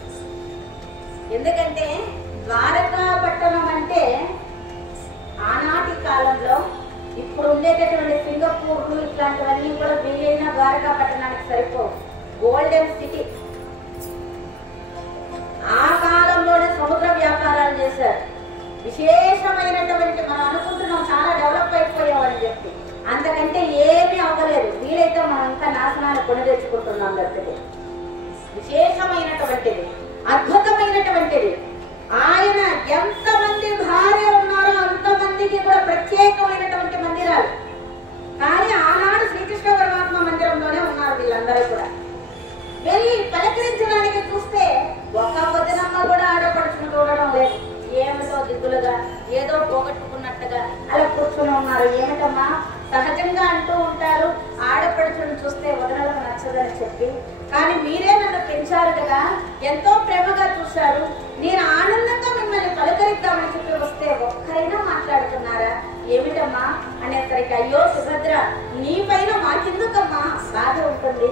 ఎందుకంటే ద్వారకా పట్టణం అంటే ఆనాటి కాలంలో ఇప్పుడు ఉండేటటువంటి సింగపూర్లు ఇట్లాంటివన్నీ కూడా వీలైన ద్వారకా పట్టణానికి సరిపోవు. Golden city. ఆ కాలంలోనే సముద్ర వ్యాపారాలు చేశారు. విశేషమైనటువంటి, మనం అనుకుంటున్నాం చాలా డెవలప్ అయిపోయామని చెప్పి, అంతకంటే ఏమీ అవ్వలేదు. వీలైతే మనం ఇంకా నాశనాన్ని కొని తెచ్చుకుంటున్నాం. తప్పితే విశేషమైనటువంటిది, అద్భుతమైనటువంటిది. ఆయన ఎంతమంది భార్య ఉన్నారో అంతమందికి కూడా ప్రత్యేకమైనటువంటి మందిరాలు. కానీ ఆనాడు శ్రీకృష్ణ పరమాత్మ మందిరంలోనే ఉన్నారు వీళ్ళందరూ కూడా. వెళ్ళి పలకరించడానికి చూస్తే ఒక వదినమ్మ కూడా ఆడపడుచును చూడడం లేదు. ఏమిటో దిగులుగా, ఏదో పోగొట్టుకున్నట్టుగా అలా కూర్చుని ఉన్నారు. ఏమిటమ్మా, సహజంగా అంటూ ఉంటారు ఆడపడుచును చూస్తే వదనలకు నచ్చదని చెప్పి, కానీ మీరే నన్ను పెంచారు కదా, ఎంతో ప్రేమగా చూశారు, నేను ఆనందంగా మిమ్మల్ని పలకరిద్దామని చెప్పి వస్తే ఒక్కరైనా మాట్లాడుతున్నారా, ఏమిటమ్మా అనేసరికి, అయ్యో సుభద్ర, నీ పైన మాకెందుకమ్మా బాధ ఉంటుంది,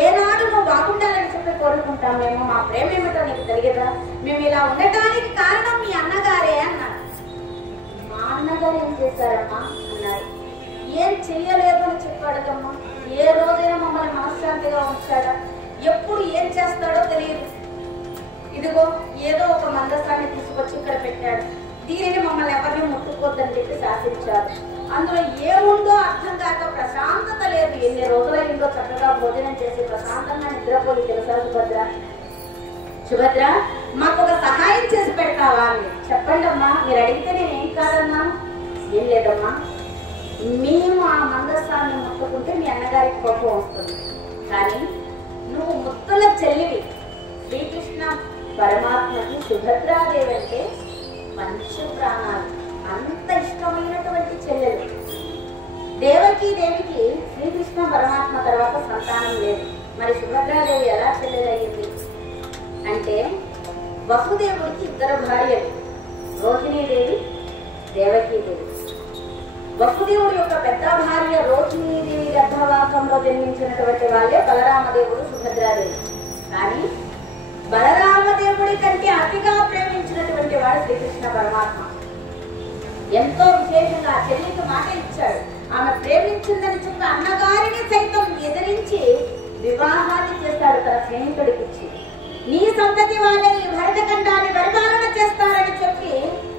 ఏనాడు నువ్వు బాగుండాలని చెప్పి కోరుకుంటామేమో, మా ప్రేమ ఏమిటో నీకు తెలియదా, మేము ఇలా ఉండటానికి కారణం మీ అన్నగారే అన్నారు. మా అన్నగారు ఏం చేశారమ్మా అన్నారు. ఏం చెయ్యలేదు అని చెప్పాడు కమ్మా, ఏ రోజైనా మమ్మల్ని మనశ్శాంతిగా ఉంచాడా, ఎప్పుడు ఏం చేస్తాడో తెలియదు. ఇదిగో ఏదో ఒక మందసాన్ని తీసుకొచ్చి ఇక్కడ పెట్టాడు, దీనిని మమ్మల్ని ఎవరిని ముట్టుకోద్దని చెప్పి శాసించారు. అందులో ఏముందో అర్థం కాక ప్రశాంతత లేదు. ఎన్ని రోజులైందో చక్కగా భోజనం చేసి ప్రశాంతంగా నిద్రపోయి తెలుసా సుభద్ర. సుభద్ర, మాకు ఒక సహాయం చేసి పెడతావా అని. చెప్పండి అమ్మా, మీరు అడిగితే నేను ఏం కాదన్నా. ఏం లేదమ్మా, మేము ఆ మందస్థాన్ని ముట్టుకుంటే మీ అన్నగారికి కోపం వస్తుంది, కానీ నువ్వు ముత్తుల చెల్లివి. శ్రీకృష్ణ పరమాత్మకి సుభద్రాదేవి అంటే పంచ ప్రాణాలు, అంత ఇష్టమైనటువంటి చెల్లెలు. దేవకీ దేవికి శ్రీకృష్ణ పరమాత్మ తర్వాత సంతానం లేదు, మరి సుభద్రాదేవి ఎలా చెల్లెలయ్యింది అంటే వసుదేవుడికి ఇద్దరు భార్యలు, రోహిణీదేవి, దేవకీదేవి. వసుదేవుడి యొక్క పెద్ద భార్య రోహిణీదేవి గర్భవాసంలో జన్మించినటువంటి వాళ్ళే బలరామదేవుడు, సుభద్రాదేవి. కానీ బలరామదేవుడి కంటే అతిగా ప్రేమించినటువంటి వాడు శ్రీకృష్ణ పరమాత్మ. ఎంతో విశేషంగా ఆ చెల్లికి మాట ఇచ్చాడు. ఆమె ప్రేమించిందని చెప్పి అన్నగారిని సైతం ఎదిరించి వివాహాన్ని చేశాడు తన స్నేహితుడికి ఇచ్చి. నీ సంతతి వాళ్ళని ఈ భరతఖండాన్ని పరిపాలన చేస్తారని చెప్పి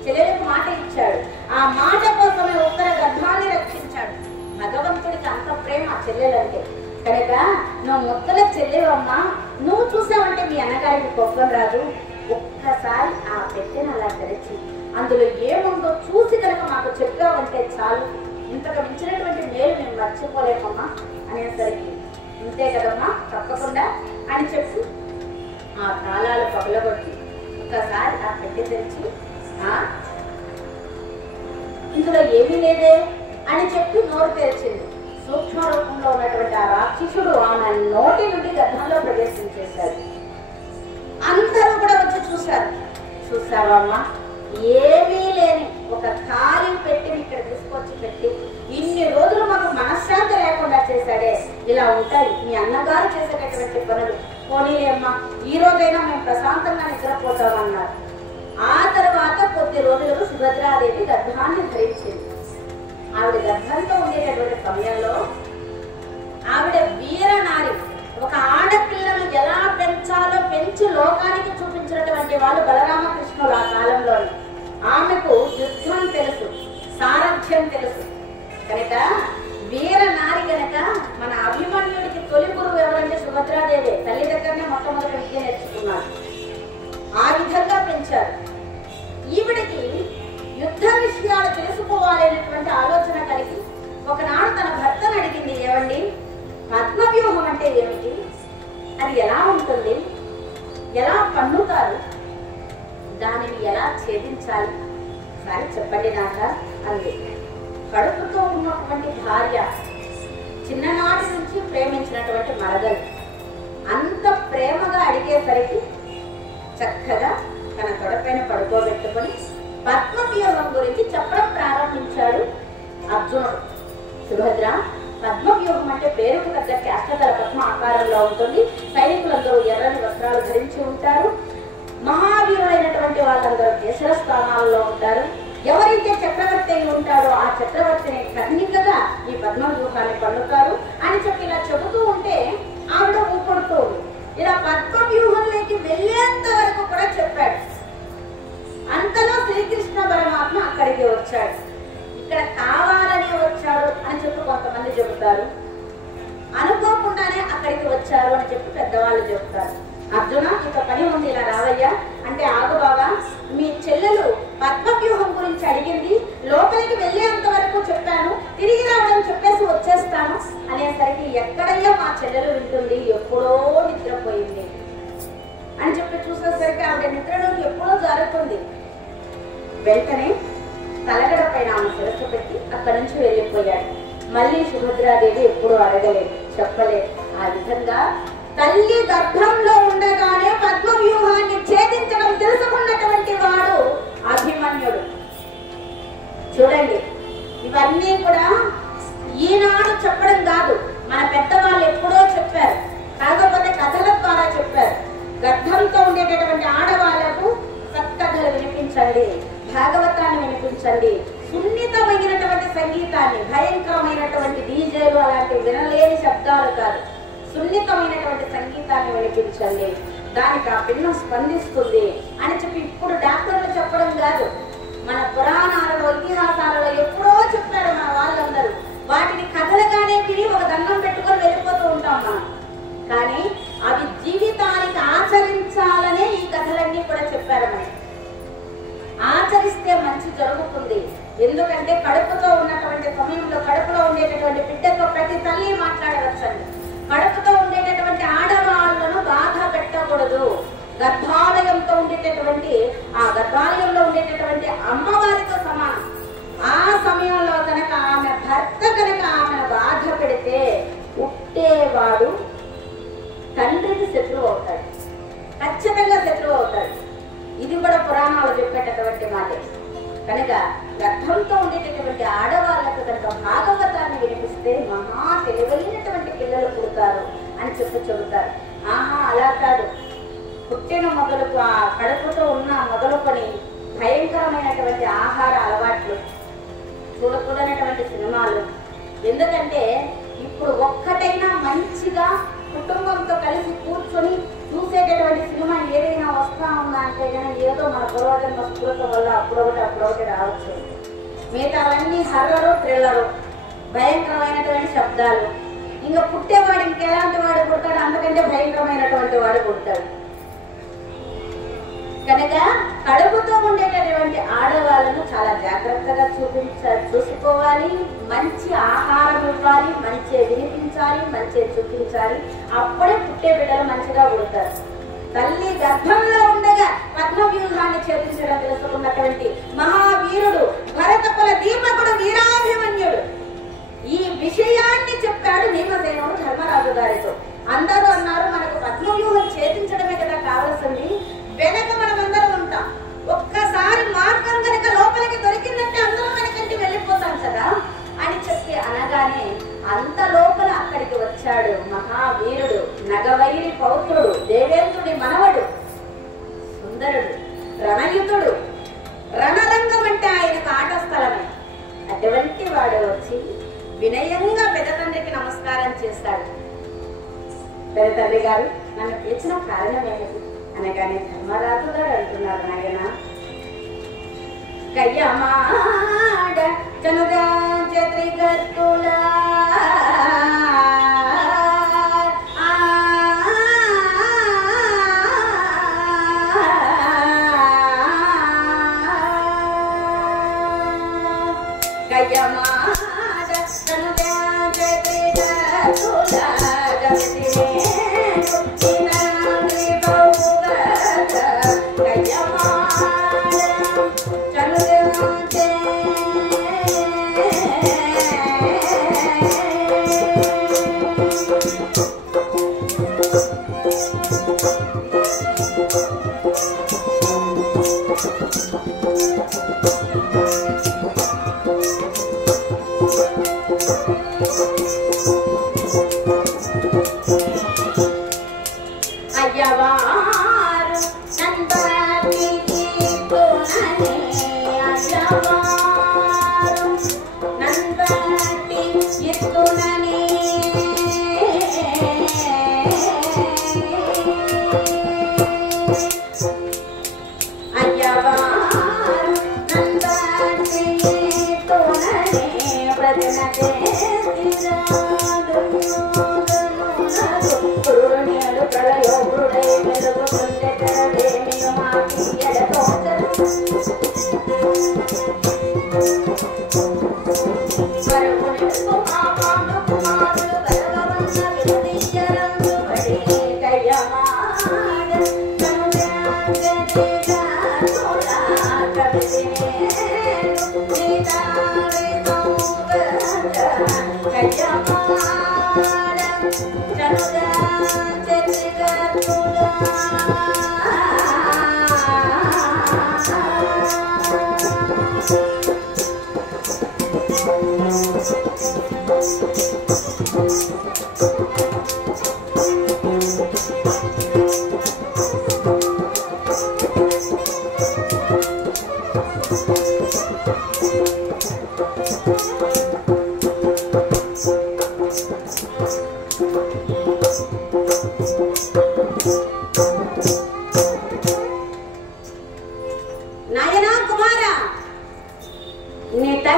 చెల్లెలకు మాట ఇచ్చాడు. ఆ మాట కోసమే ఉత్తర గర్భాన్ని రక్షించాడు. భగవంతుడికి అంత ప్రేమ ఆ చెల్లెలంటే. కనుక నువ్వు ముత్తల చెల్లెవమ్మా, నువ్వు చూసావంటే మీ అన్నగారికి కోపం రాదు. ఒక్కసారి ఆ పెట్టెను అలా తెరిచి అందులో ఏముందో చూసి కనుక మాకు చెప్పావంటే చాలు, ఇంతకు మించినటువంటి మేలు మేము మర్చిపోలేమమ్మా అనేసరికి, ఇంతే కదమ్మా తప్పకుండా అని చెప్పి ఆ తాళాలు పగలగొట్టి ఒక్కసారి ఆ పెట్టె తెరిచి ఇందులో ఏమీ లేదే అని చెప్పి నోరు తెరిచింది. సూక్ష్మ రూపంలో ఉన్నటువంటి ఆ రాక్షసుడు ఆమె నోటి నుండి గర్భంలో ప్రవేశించేశాడు. అందరూ కూడా వచ్చి చూశారు. చూసావమ్మా, ఏమీ లేని ఒక ఖాళీ పెట్టిని ఇక్కడ తీసుకొచ్చి పెట్టి ఇన్ని రోజులు మాకు మనశ్శాంతి లేకుండా చేశాడే, ఇలా ఉంటాయి మీ అన్నగారు చేసేటటువంటి పనులు. పోనీలేమ్మా, ఈ రోజైనా మేము ప్రశాంతంగా నిద్రపోతామన్నారు. ఆ తర్వాత కొద్ది రోజులకు సుభద్రాదేవి గర్భాన్ని ధరించింది. ఆవిడ గర్భంతో ఉండేటటువంటి సమయంలో ఆవిడ వీరనారి. ఒక ఆడపిల్లను ఎలా పెంచాలో పెంచి లోకానికి చూపించినటువంటి వాళ్ళు బలరామకృష్ణులు ఆ కాలంలో. ఆమెకు యుద్ధం తెలుసు, సారథ్యం తెలుసు. కనుక వీరనారి కనుక మన అభిమన్యుడికి తొలి గురువు ఎవరంటే సుభద్రాదేవి. తల్లి దగ్గరనే మొట్టమొదటి విద్య నేర్చుకున్నారు. ఆ విధంగా పెంచారు. ఈవిడికి యుద్ధ విషయాలు తెలుసుకోవాలనేటువంటి ఆలోచన కలిగి ఒకనాడు తన భర్తను అడిగింది, ఏమండి పద్మవ్యూహం అంటే ఏమిటి, అది ఎలా ఉంటుంది, ఎలా పన్నుతారు, దానిని ఎలా ఛేదించాలి సరే చెప్పండి నాక అంది. కడుపుతో ఉన్నటువంటి భార్య, చిన్ననాటి నుంచి ప్రేమించినటువంటి మరదలు అంత ప్రేమగా అడిగేసరికి చక్కగా తన తొడపైన పడుకోబెట్టుకొని పద్మవ్యూహం గురించి చెప్పడం ప్రారంభించాడు అర్జునుడు. సుభద్ర, పద్మవ్యూహం అంటే పేరుకు తగ్గ అష్టదళ పద్మ ఆకారంలో ఉంటుంది. సైనికులందరూ ఎర్రని వస్త్రాలు ధరించి ఉంటారు. మహావీరులైనటువంటి వాళ్ళందరూ కేసర స్థానాల్లో ఉంటారు. ఎవరైతే చక్రవర్తి అయి ఉంటాడో ఆ చక్రవర్తిని కన్నికగా ఈ పద్మవ్యూహాన్ని పన్నుతారు అని చెప్పి ఇలా చెబుతూ ఉంటే ఆవిడ ఊపడుతూ ఉంది. ఇలా పద్మవ్యూహంలోకి వెళ్ళేంత వరకు కూడా చెప్పాడు. అంతలో శ్రీకృష్ణ పరమాత్మ అక్కడికి వచ్చాడు. ఇక్కడ కావాలనే వచ్చాడు అని చెప్పి కొంతమంది చెబుతారు, అనుకోకుండానే అక్కడికి వచ్చారు అని చెప్పి పెద్దవాళ్ళు చెబుతారు. అర్జున, ఇక పని ఉంది, ఇలా రావయ్యా అంటే, ఆగు బాబా, మీ చెల్లెలు పద్మవ్యూహం గురించి అడిగింది, లోపలికి వెళ్ళేంత వరకు చెప్పాను, తిరిగి రావడం చెప్పేసి వచ్చేస్తాను అనేసరికి ఎక్కడయ్యా మా చెల్లెలు వింటుంది, ఎప్పుడో నిద్రపోయింది అని చెప్పి చూసేసరికి ఆవిడ నిద్రలోకి ఎప్పుడో జారుతుంది. వెంటనే తలగడ పైన ఆమె శిరస్సు పెట్టి అక్కడి నుంచి వెళ్ళిపోయాడు. మళ్ళీ సుభద్రాదేవి ఎప్పుడు అడగలేదు, చెప్పలేదు. ఆ విధంగా తల్లి గర్భంలో ఉండగానే పద్మవ్యూహాన్ని ఛేదించడం తెలుసుకున్నటువంటి వాడు అభిమన్యుడు. చూడండి, ఇవన్నీ కూడా ఈనాడు చెప్పడం కాదు, మన పెద్దవాళ్ళు ఎప్పుడో చెప్పారు. కాకపోతే కథల ద్వారా చెప్పారు. గర్భంతో ఉండేటటువంటి ఆడవాళ్లకు సత్కథలు వినిపించండి, భాగవతాన్ని వినిపించండి, సున్నితమైనటువంటి సంగీతాన్ని, భయంకరమైనటువంటి డీజేలు అలాంటి వినలేని శబ్దాలు కాదు, సున్నితమైనటువంటి సంగీతాన్ని వినిపించండి, దానికి ఆ పిండం స్పందిస్తుంది అని చెప్పి ఇప్పుడు డాక్టర్లు చెప్పడం కాదు, మన పురాణాలలో ఇతిహాసాలలో ఎప్పుడో చెప్పారు మన వాళ్ళందరూ. వాటిని కథలుగానే విని ఒక దండం పెట్టుకొని వెళ్ళిపోతూ ఉంటాం మనం. కానీ అవి జీవితానికి ఆచరించాలనే ఈ కథలన్నీ కూడా చెప్పారు. మనకి ఆచరిస్తే మంచి జరుగుతుంది. ఎందుకంటే కడుపుతో ఉన్నటువంటి సమయంలో కడుపులో ఉండేటటువంటి బిడ్డతో ప్రతి తల్లి మాట్లాడవచ్చండి. కడుపుతో ఉండేటటువంటి ఆడవాళ్ళను బాధ పెట్టకూడదు. గర్భాలయంతో ఉండేటటువంటి ఆ గర్భాలయంలో ఉండేటటువంటి అమ్మవారితో సమానం. ఆ సమయంలో కనుక ఆమె భర్త కనుక ఆమెను బాధ పెడితే పుట్టేవాడు తండ్రికి శత్రువు అవుతాడు, ఖచ్చితంగా శత్రువు అవుతాడు. ఇది కూడా పురాణాలు చెప్పేటటువంటి మాటే. కనుక గర్భంతో ఉండేటటువంటి ఆడవాళ్ళకు కనుక భాగవతాన్ని వినిపిస్తే మహా తెలివైనటువంటి పిల్లలు పుడతారు అని చెబుతారు. ఆహా అలా కాదు, పుట్టిన మొదలుకు ఆ కడుపుతో ఉన్న మొదలుకొని భయంకరమైనటువంటి ఆహార అలవాట్లు, చూడకూడనటువంటి సినిమాలు. ఎందుకంటే ఇప్పుడు ఒక్కటైనా మంచిగా కుటుంబంతో కలిసి కూర్చొని చూసేటటువంటి సినిమా ఏదైనా వస్తా ఉందా అంటే కానీ ఏదో మన పూర్వజన్మ స్ఫూర్తి వల్ల అప్పుడొకటి రావచ్చు. మిగతావన్నీ హర్రరు, థ్రిల్లరు, భయంకరమైనటువంటి శబ్దాలు. ఇంకా పుట్టేవాడు ఇంకెలాంటి వాడు పుడతాడు, అందుకంటే భయంకరమైనటువంటి వాడు పుడతాడు. కనుక కడుపుతో ఉండేటటువంటి ఆడవాళ్ళను చాలా జాగ్రత్తగా చూసుకోవాలి. మంచి ఆహారం ఇవ్వాలి, మంచి వినిపించాలి, మంచి చూపించాలి. అప్పుడే పుట్టే బిడ్డలు మంచిగా పుడతారు. తల్లి గర్భంలో ఉండగా పద్మవ్యూహాన్ని ఛేదించడం తెలుసుకున్నటువంటి మహావీరుడు భరతకుల దీపకుడు వీరాభిమన్యుడు ఈ విషయాన్ని చెప్పాడు భీమసేనుడు ధర్మరాజు గారితో. అందరూ అన్నారు మనకు పద్మవ్యూహం ఛేదించడమే కదా కావాల్సింది, వెనక మనమందరం ఉంటాం, ఒక్కసారి మార్గం కనుక లోపలికి దొరికిందంటే అందరం వెనకంటి వెళ్ళిపోతాం కదా అని చెప్పి అనగానే అంత లోపల అక్కడికి వచ్చాడు మహావీరుడు, నగవైరి పౌత్రుడు, దేవేంద్రుడి మనవడు, సుందరుడు, రణయుతుడు. రణరంగం అంటే ఆయనకు ఆట స్థలమే. అటువంటి వాడు వచ్చి వినయంగా పెద్ద తండ్రికి నమస్కారం చేస్తాడు. పెద్ద తండ్రి గారు నన్ను పిలిచిన కారణం ఏమిటి అనగానే ధర్మరాజు గారు అంటున్నారు, నాయన కయ్యమాడ చనురాజత్రిగతుల కయ్యమాడ చనురాజత్రిగతుల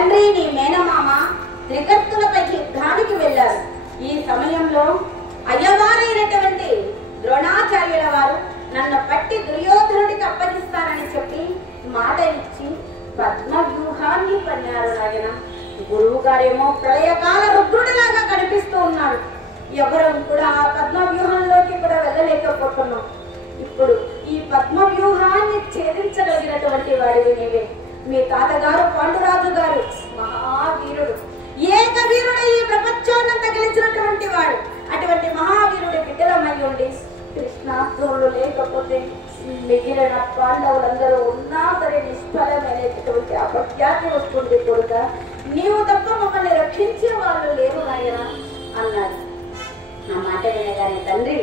తండ్రి నీ మేనమామ త్రికర్తులపైకి యుద్ధానికి వెళ్ళారు. ఈ సమయంలో అయ్యవారైనటువంటి ద్రోణాచార్యుల వారు నన్ను పట్టి దుర్యోధనుడికి అప్పగిస్తానని చెప్పి మాట ఇచ్చి పద్మ వ్యూహాన్ని పన్నారు. నాయన గురువు గారేమో ప్రళయకాల రుద్రుడిలాగా కనిపిస్తూ ఉన్నాడు. ఎవరు కూడా ఆ పద్మ వ్యూహంలోకి కూడా వెళ్ళలేకపోతున్నాం. ఇప్పుడు ఈ పద్మ వ్యూహాన్ని ఛేదించగలిగినటువంటి వాడివి నీవే. మీ తాతగారు పాండురాజు గారు మహావీరుడు, ఏక వీరుడు, ఈ ప్రపంచాన్నంతా గెలిచినటువంటి వాడు. అటువంటి మహావీరుడి బిడ్డలమై ఉండి కృష్ణార్జునులు లేకపోతే మిగిలిన పాండవులందరూ ఉన్నా సరే నిష్ఫలమైనటువంటి అపఖ్యాతి వస్తుంది కొడుక. నీవు తప్ప మమ్మల్ని రక్షించే వాళ్ళు లేరు నాయన అన్నాడు. ఆ మాట వినగానే తండ్రి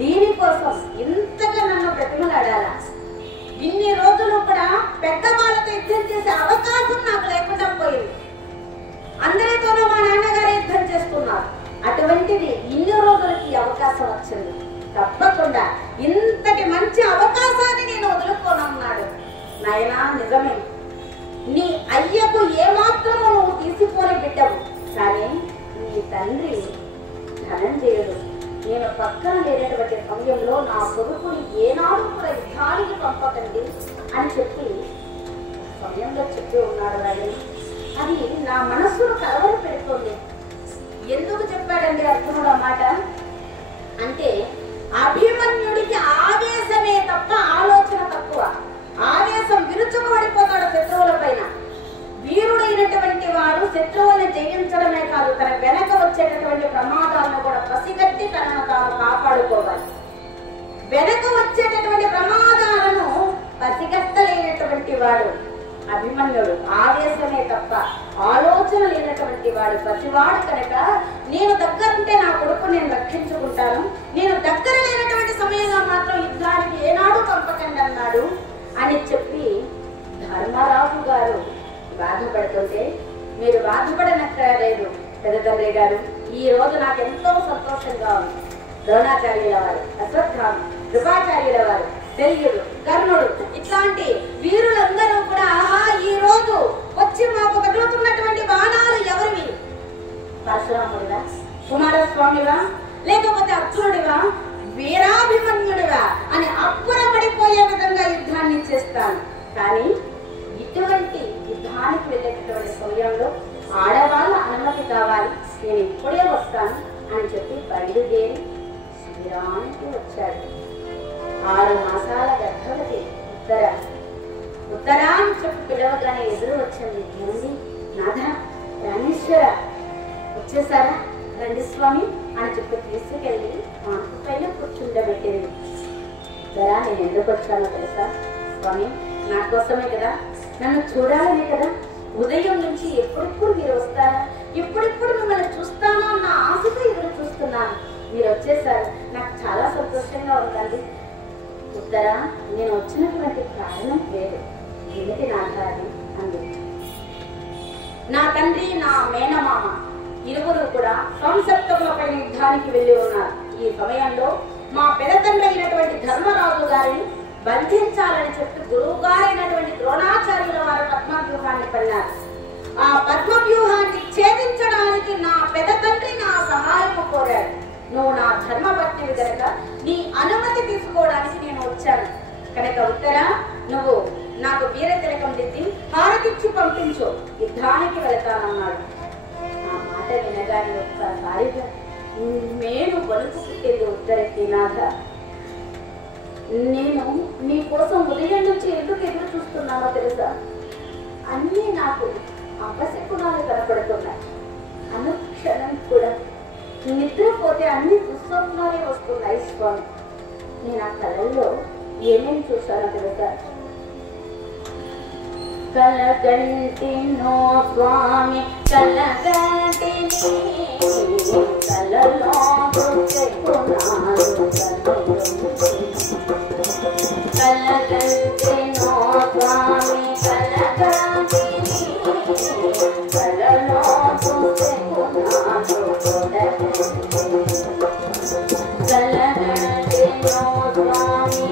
దీనికోసం ఇంతగా నన్ను బ్రతిమలాడాలా? ఇన్ని రోజులు కూడా పెద్దవాళ్ళతో యుద్ధం చేసే అవకాశం నాకు లేకుండా పోయింది. అందరితోనూ మా నాన్నగారు యుద్ధం చేస్తున్నారు. అటువంటిది ఇన్ని రోజులకి అవకాశం వచ్చింది. తప్పకుండా ఇంతటి మంచి అవకాశాన్ని నేను వదులుకోనన్నాడు. నాయనా నిజమే, నీ అయ్యకు ఏమాత్రము నువ్వు తీసిపోని బిడ్డవు. కానీ నీ తండ్రి ధనంజయుడు నేను పక్కన లేనటువంటి సమయంలో నా కొడుకుని ఏనాడు కూడా యుద్ధానికి పంపకండి అని చెప్పి సమయంలో చెప్పి ఉన్నాడు. రాజు అది నా మనస్సును కలవర పెడుతుంది. ఎందుకు చెప్పాడండి అర్జునుడు ఆ మాట అంటే, అభిమన్యుడికి ఆవేశమే తప్ప ఆలోచన తక్కువ. ఆవేశం విరుచుకుపడిపోతాడు శత్రువుల పైన. వీరుడైనటువంటి వాడు శత్రువులను జయించడమే కాదు, తన వెనక వచ్చేటటువంటి ప్రమాదాలను కూడా పసిగట్టి తనను తాను కాపాడుకోవాలి. వెనక వచ్చేటటువంటి ప్రమాదాలను పసిగట్టలేనటువంటి వాడు అభిమన్యుడు. ఆవేశమే తప్ప ఆలోచన లేనటువంటి వాడు పసివాడు కనుక నేను దగ్గరుంటే నా కొడుకు నేను రక్షించుకుంటాను, నేను దగ్గర లేనటువంటి సమయంలో మాత్రం యుద్ధానికి ఏనాడు పంపకండి అన్నాడు అని చెప్పి ధర్మరాజు గారు బాధపడుతుంటే, మీరు బాధపడనక్కర్లేదు పెద్ద తండ్రి గారు, ఈ రోజు నాకు ఎంతో సంతోషంగా ఉంది. ద్రోణాచార్యుల వారు, అశ్వత్థామ, కృపాచార్యుల వారు, శల్యుడు, కర్ణుడు ఇట్లాంటి వీరులందరూ కూడా ఈ రోజు వచ్చి మాకు తగులుతున్నటువంటి బాణాలు ఎవరివి? పరశురాముడివా, కుమారస్వామివా, లేకపోతే అర్జునుడివా, వీరాభిమన్యుడివా అని అప్పురపడిపోయే విధంగా యుద్ధాన్ని చేస్తాను. కానీ ఇటువంటి యుద్ధానికి వెళ్ళేటటువంటి సమయంలో ఆడవాళ్ళ అనుమతి కావాలి, నేను ఇప్పుడే వస్తాను అని చెప్పి బయలుదేరి శిబిరానికి వచ్చాడు. 6 మాసాల గర్భవతి ఉత్తరా అని చెప్పి పిలవగానే ఎదురు వచ్చింది. ఏమండి నాథ, రాణేశ్వర వచ్చేసారా, రండి స్వామి అని చెప్పి తీసుకెళ్ళి మాకు పైన కూర్చుండబెట్టింది. ఉత్తరా నేను ఎందుకు వచ్చానో తెలుసా స్వామి? నా కోసమే కదా, నన్ను చూడాలనే కదా. ఉదయం నుంచి ఎప్పుడెప్పుడు మీరు వస్తారా, ఎప్పుడెప్పుడు మిమ్మల్ని చూస్తానో అన్న ఆశతో ఎదురు చూస్తున్నాను. మీరు వచ్చేసారు, నాకు చాలా సంతోషంగా ఉందండి. ఉత్తరా నేను వచ్చినటువంటి కారణం వేరు, ఏమిటి నాథాది అంది. నా తండ్రి, నా మేనమామ ఇరువురు కూడా సంసప్తములపై యుద్ధానికి వెళ్ళి ఉన్నారు. ఈ సమయంలో మా పెద్ద తండ్రి అయినటువంటి ధర్మరాజు గారిని బంధించాలని చెప్పి గురువు గారైనటువంటి ద్రోణాచార్యుల వారు పద్మవ్యూహాన్ని పన్నారు. ఆ పద్మవ్యూహాన్ని ఛేదించడానికి నా పెద్ద తండ్రి నా సహాయం కోరాడు. నువ్వు నా ధర్మపత్నివి కనుక నీ అనుమతి తీసుకోవడానికి నేను వచ్చాను కనుక ఉత్తరా నువ్వు నాకు వీర తిలకం దిద్ది హారతిచ్చి పంపించు, యుద్ధానికి వెళతానన్నాడు. ఆ మాట వినగానే ఒక్కసారిగా నేను వణుకు పుట్టింది ఉత్తరకి. నాథ, నేను మీకోసం ఉదయం నుంచి ఎందుకు ఎదురు చూస్తున్నానో తెలుసా? అన్నీ నాకు అపశకునాలు కనపడుతున్నాయి. అనుక్షణం కూడా నిద్రపోతే అన్ని దుస్వప్నాలే వస్తున్నాయి స్వామి. నేను ఆ కళల్లో ఏమేమి చూశానో తెలుసా? కలగంటినో స్వామి కలగంటి కలలో కలగంటినో స్వామి కలగంటి కలలో కలగంటినో స్వామి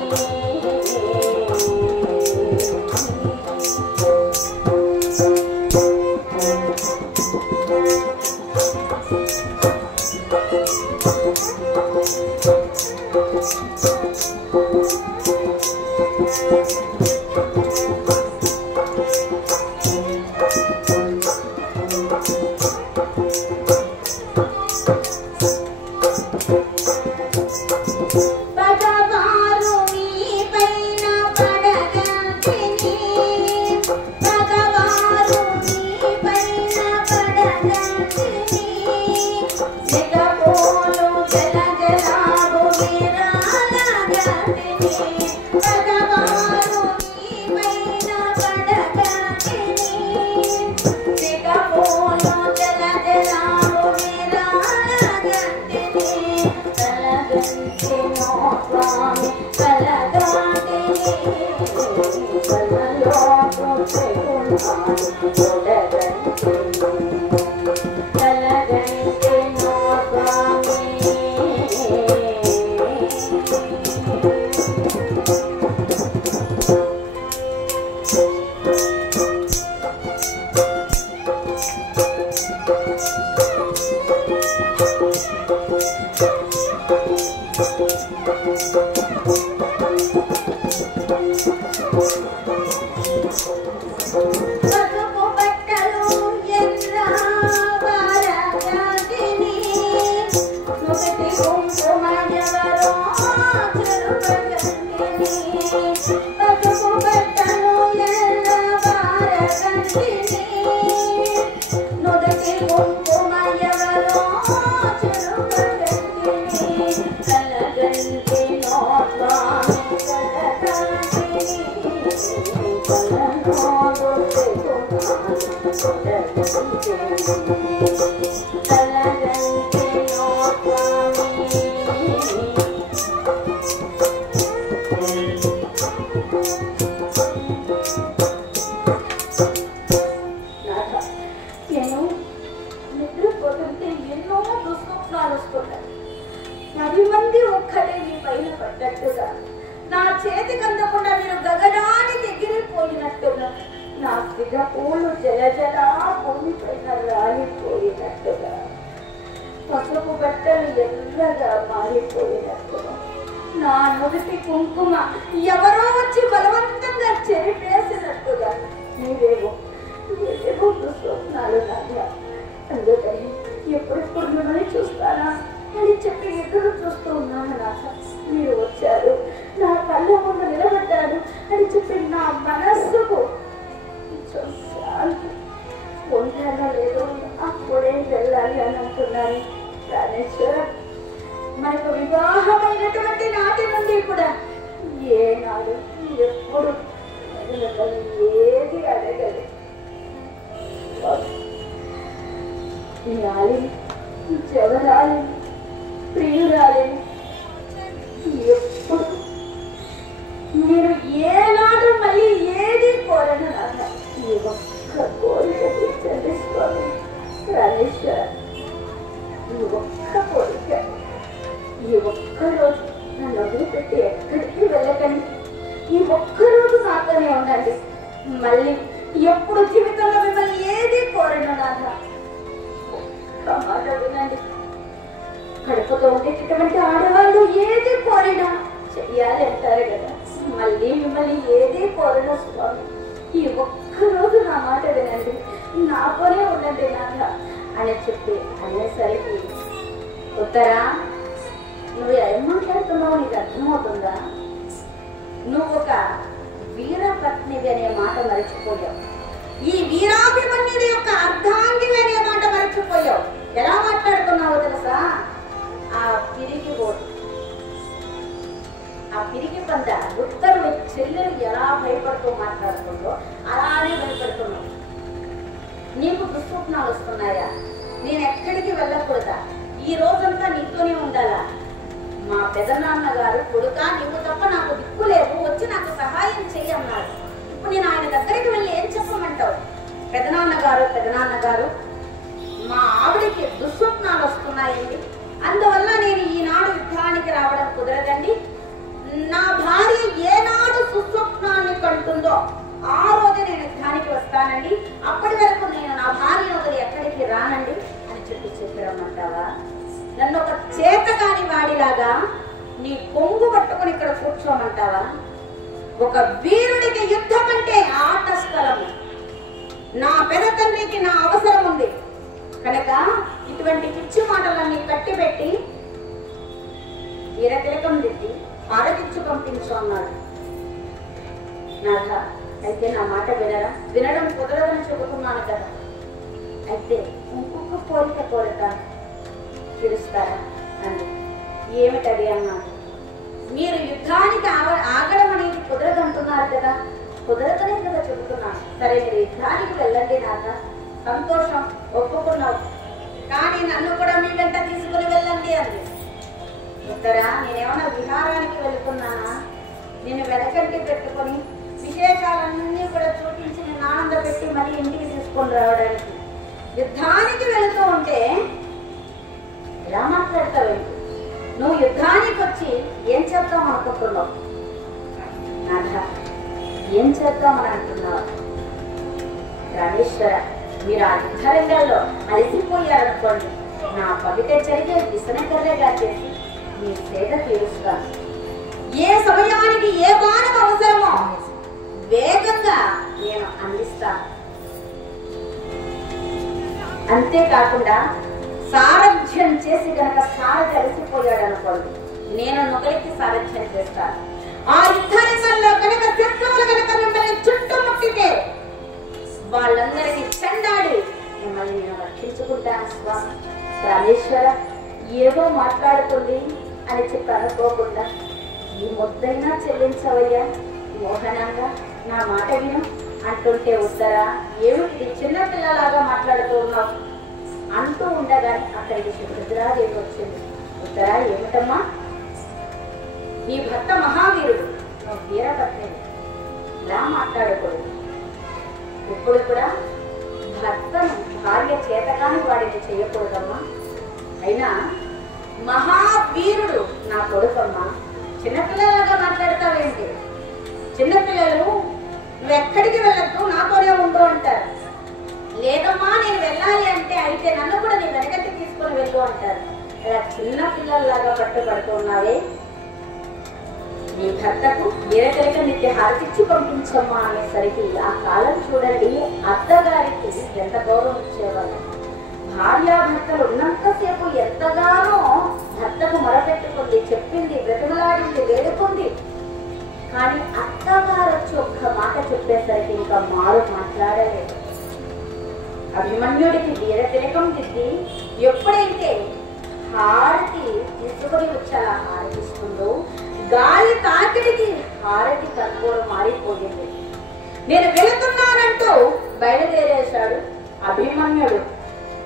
మనకు వివాహమైనటువంటి నాటి నుండి కూడా ఏనాడు ఎప్పుడు ఏది అడగదు. జవరాలి ప్రియురాలిని ఎప్పుడు మీరు ఏనాడు మళ్ళీ ఏది కోరను నాన్న. ఈ ఒక్క కోరిక తీర్చండి స్వామి రాజేశ్వర. ఈ ఒక్క కోరిక, ఈ ఒక్కరోజు నన్ను వదిలిపెట్టి ఎక్కడికి వెళ్ళకండి. ఈ ఒక్కరోజు నాతోనే ఉండండి. మళ్ళీ ఎప్పుడు జీవితంలో మిమ్మల్ని ఏది కోరను నాన్న. ఒక్క మాట వినండి. కడుపుతో ఉండేటటువంటి ఆడవాళ్ళు ఏది కోరినా చెయ్యాలి అంటారు కదా. మళ్ళీ మిమ్మల్ని ఏది కోరను స్వామి. ఈ ఒక్కరోజు నా మాట వినండి, నాతోనే ఉండండి నాన్న అని చెప్పి అనేసరికి, ఉత్తరా నువ్వు ఏం మాట్లాడుతున్నావు నీకు అర్థమవుతుందా? నువ్వు ఒక వీరపత్నివి అనే మాట మర్చిపోయావు. ఈ వీరాభిమన్యుడి యొక్క అర్ధాంగివి అనే మాట మర్చిపోయావు. ఎలా మాట్లాడుతున్నావు తెలుసా? ఆ పిరిగి పోటు, ఆ పిరిగి పంద ఉత్తరు చెల్లెలు ఎలా భయపడుతూ మాట్లాడుతుందో అలానే భయపడుతున్నావు. నీకు దుస్వప్నాలు వస్తున్నాయా? నేను ఎక్కడికి వెళ్ళకూడదా? ఈ రోజంతా నీతోనే ఉండాలా? మా పెదనాన్న గారు, కొడుకా నీవు తప్ప నాకు దిక్కు లేదు, వచ్చి నాకు సహాయం చెయ్యన్నాడు. ఇప్పుడు నేను ఆయన దగ్గరికి వెళ్ళి ఏం చెప్పమంటావు? పెదనాన్న గారు మా ఆవిడికి దుస్వప్నాలు వస్తున్నాయండి, అందువల్ల నేను ఈనాడు యుద్ధానికి రావడం కుదరదండి. నా భార్య ఏనాడు సుస్వప్నాన్ని కంటుందో ఆ రోజే నేను యుద్ధానికి వస్తానండి. అప్పటి వరకు నేను నా భార్య వదిలి ఎక్కడికి రానండి అని చెప్పిరమ్మంటావా? నన్ను ఒక చేతకాని వాడిలాగా నీ కొంగు పట్టుకుని ఇక్కడ కూర్చోమంటావా? ఒక వీరుడికి యుద్ధం అంటే ఆట స్థలము. నా పెద్ద తండ్రికి నా అవసరం ఉంది కనుక ఇటువంటి పిచ్చి మాటలన్నీ కట్టిపెట్టి వీరతిలకం దిద్ది ఆరగించు పంపించు అన్నాడు. నాథ, అయితే నా మాట వినరా? వినడం కుదరదని చెబుతున్నాను కదా. అయితే ఇంకొక కోరిక కోరుతాను, పిలుస్తారా అని. ఏమిటది అన్నాడు. మీరు యుద్ధానికి ఆగడం అనేది కుదరదంటున్నారు కదా. కుదరదనే కదా చెబుతున్నాను. సరే, మీరు యుద్ధానికి వెళ్ళండి నాథ, సంతోషం, ఒప్పుకున్నావు. కానీ నన్ను కూడా మీ వెంట తీసుకుని వెళ్ళండి అంది. ఉత్తరా, నేనేమన్నా విహారానికి వెళుతున్నానా? నేను వెనకంటి పెట్టుకొని విశేషాలన్నీ కూడా చూపించి నేను ఆనంద పెట్టి మళ్ళీ ఇంటికి తీసుకొని రావడానికి. యుద్ధానికి వెళుతూ ఉంటే ఇలా మాట్లాడతావు. నువ్వు యుద్ధానికి వచ్చి ఏం చేద్దాం అనుకుంటున్నావు? నాథ, ఏం చేద్దామని అంటున్నావు? రామేశ్వర, మీరు ఆ యుద్ధ రంగాల్లో అలసిపోయారనుకోండి, నా పవిత జరిగే విసనకర్రగా చేసి మీ సేద తీరుస్తాను. ఏ సమయానికి ఏ బాణం అవసరమో వేగంగా నేను అందిస్తాను. అంతేకాకుండా సారథ్యం చేసి గనక సారథి అలసిపోయాడు అనుకోండి, నేను నొకరికి సారథ్యం చేస్తాను. ఆ యుద్ధ రంగంలో కనుక శత్రువులు కనుక మిమ్మల్ని చుట్టుముట్టితే వాళ్ళందరినీ చెండాడి మిమ్మల్ని నేను రక్షించుకుంటాను. స్వామి రామేశ్వర, ఏదో మాట్లాడుతుంది అని చెప్పి అనుకోకుండా ఈ ముద్దైనా చెల్లించవయ్యా మోహనంగా, నా మాట విను అంటుంటే ఉత్తరా, ఏమిటి చిన్నపిల్లలాగా మాట్లాడుతూ ఉన్నావు అంటూ ఉండగానే అక్కడికి సుభద్రాదేవి వచ్చింది. ఉత్తరా, ఏమిటమ్మా? నీ భర్త మహావీరుడు, నువ్వు వీరపత్ని, ఇలా మాట్లాడకూడదు. ఇప్పుడు కూడా భర్తను భార్య చేతగాని వాడిని చేయకూడదమ్మా. అయినా మహావీరుడు నా కొడుకమ్మా, చిన్నపిల్లలాగా మాట్లాడతావేంటి? చిన్నపిల్లలు నువ్వు ఎక్కడికి వెళ్ళద్దు, నాతోనే ఉండు అంటారు. లేదమ్మా, నేను వెళ్ళాలి అంటే అయితే నన్ను కూడా నీ వెనకటి తీసుకుని వెళ్ళు అంటారు. ఇలా చిన్న పిల్లల్లాగా పట్టుబడుతున్నావే. నీ భర్తకు వీరతిలకం నిత్య హారతిచ్చి పంపించమ్మా అనేసరికి ఆ కాలం చూడండి, అత్తగారికి ఎంత గౌరవం ఇచ్చేవాళ్ళు. భార్యాభర్తలు ఉన్నంతసేపు ఎంతగానో భర్తకు మొరపెట్టుకుంది, చెప్పింది, బ్రతిమలాడింది, వేడుకుంది. కానీ అత్తగారు వచ్చి ఒక్క మాట చెప్పేసరికి ఇంకా మారు మాట్లాడలేదు. అభిమన్యుడికి వీరతిలకం దిద్ది ఎప్పుడైతే హారతి తీసుకుని వచ్చి అలా హారతిస్తుందో గాలి తాకిడికి హారతి కర్పూరం మారిపోయింది. నేను వెళుతున్నానంటూ బయలుదేరేశాడు అభిమన్యుడు.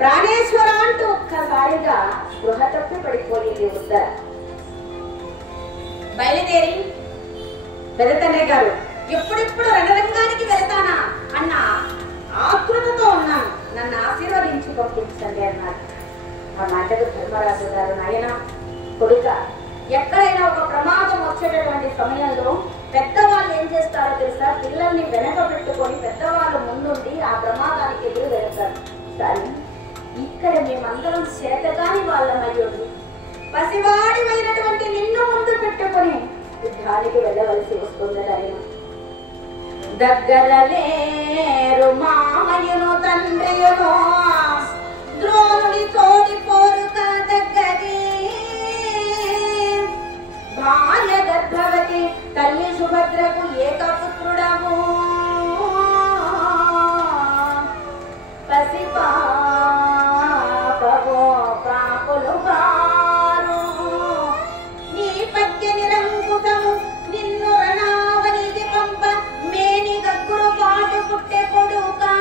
ప్రాణేశ్వర అంటూ ఒక్కసారిగా గృహ తప్పి పడిపోయింది ఉత్తర. బయలుదేరి పెద్దతండ్రి గారు, ఎప్పుడెప్పుడు రణరంగానికి వెళతానా అన్న ఆకృతతో ఉన్నాను, నన్ను ఆశీర్వదించి పంపించండి అన్నాడు. ఆ మాటకు ధర్మరాజు గారు, నాయన కొడుక, ఎక్కడైనా ఒక ప్రమాదం వచ్చేటటువంటి సమయంలో పెద్దవాళ్ళు ఏం చేస్తారో తెలుసా? పిల్లల్ని వెనక పెట్టుకొని పెద్దవాళ్ళు ముందుండి ఆ ప్రమాదానికి ఎదురు వెళ్తారు. కానీ ఇక్కడ మేమందరం చేతగాని వాళ్ళమయ్యోడు, పసివాడిమైనటువంటి నిన్ను ముందు పెట్టుకొని యుద్ధానికి వెళ్ళవలసి వస్తుంది. ఆయన దగ్గర లేరు మామయ్యను తండ్రియును, ద్రోణుడి తోడి పోరుక దగ్గరి, భార్య గర్భవతి తల్లి సుభద్రకు ఏకపుత్రుడము, పసిపాపవో పాపులు గారు, నీ పద్య నిరంకుశము నిన్ను రణావనికి పంప, మేని గగ్గుడు పాటు పుట్టె కొడుకా.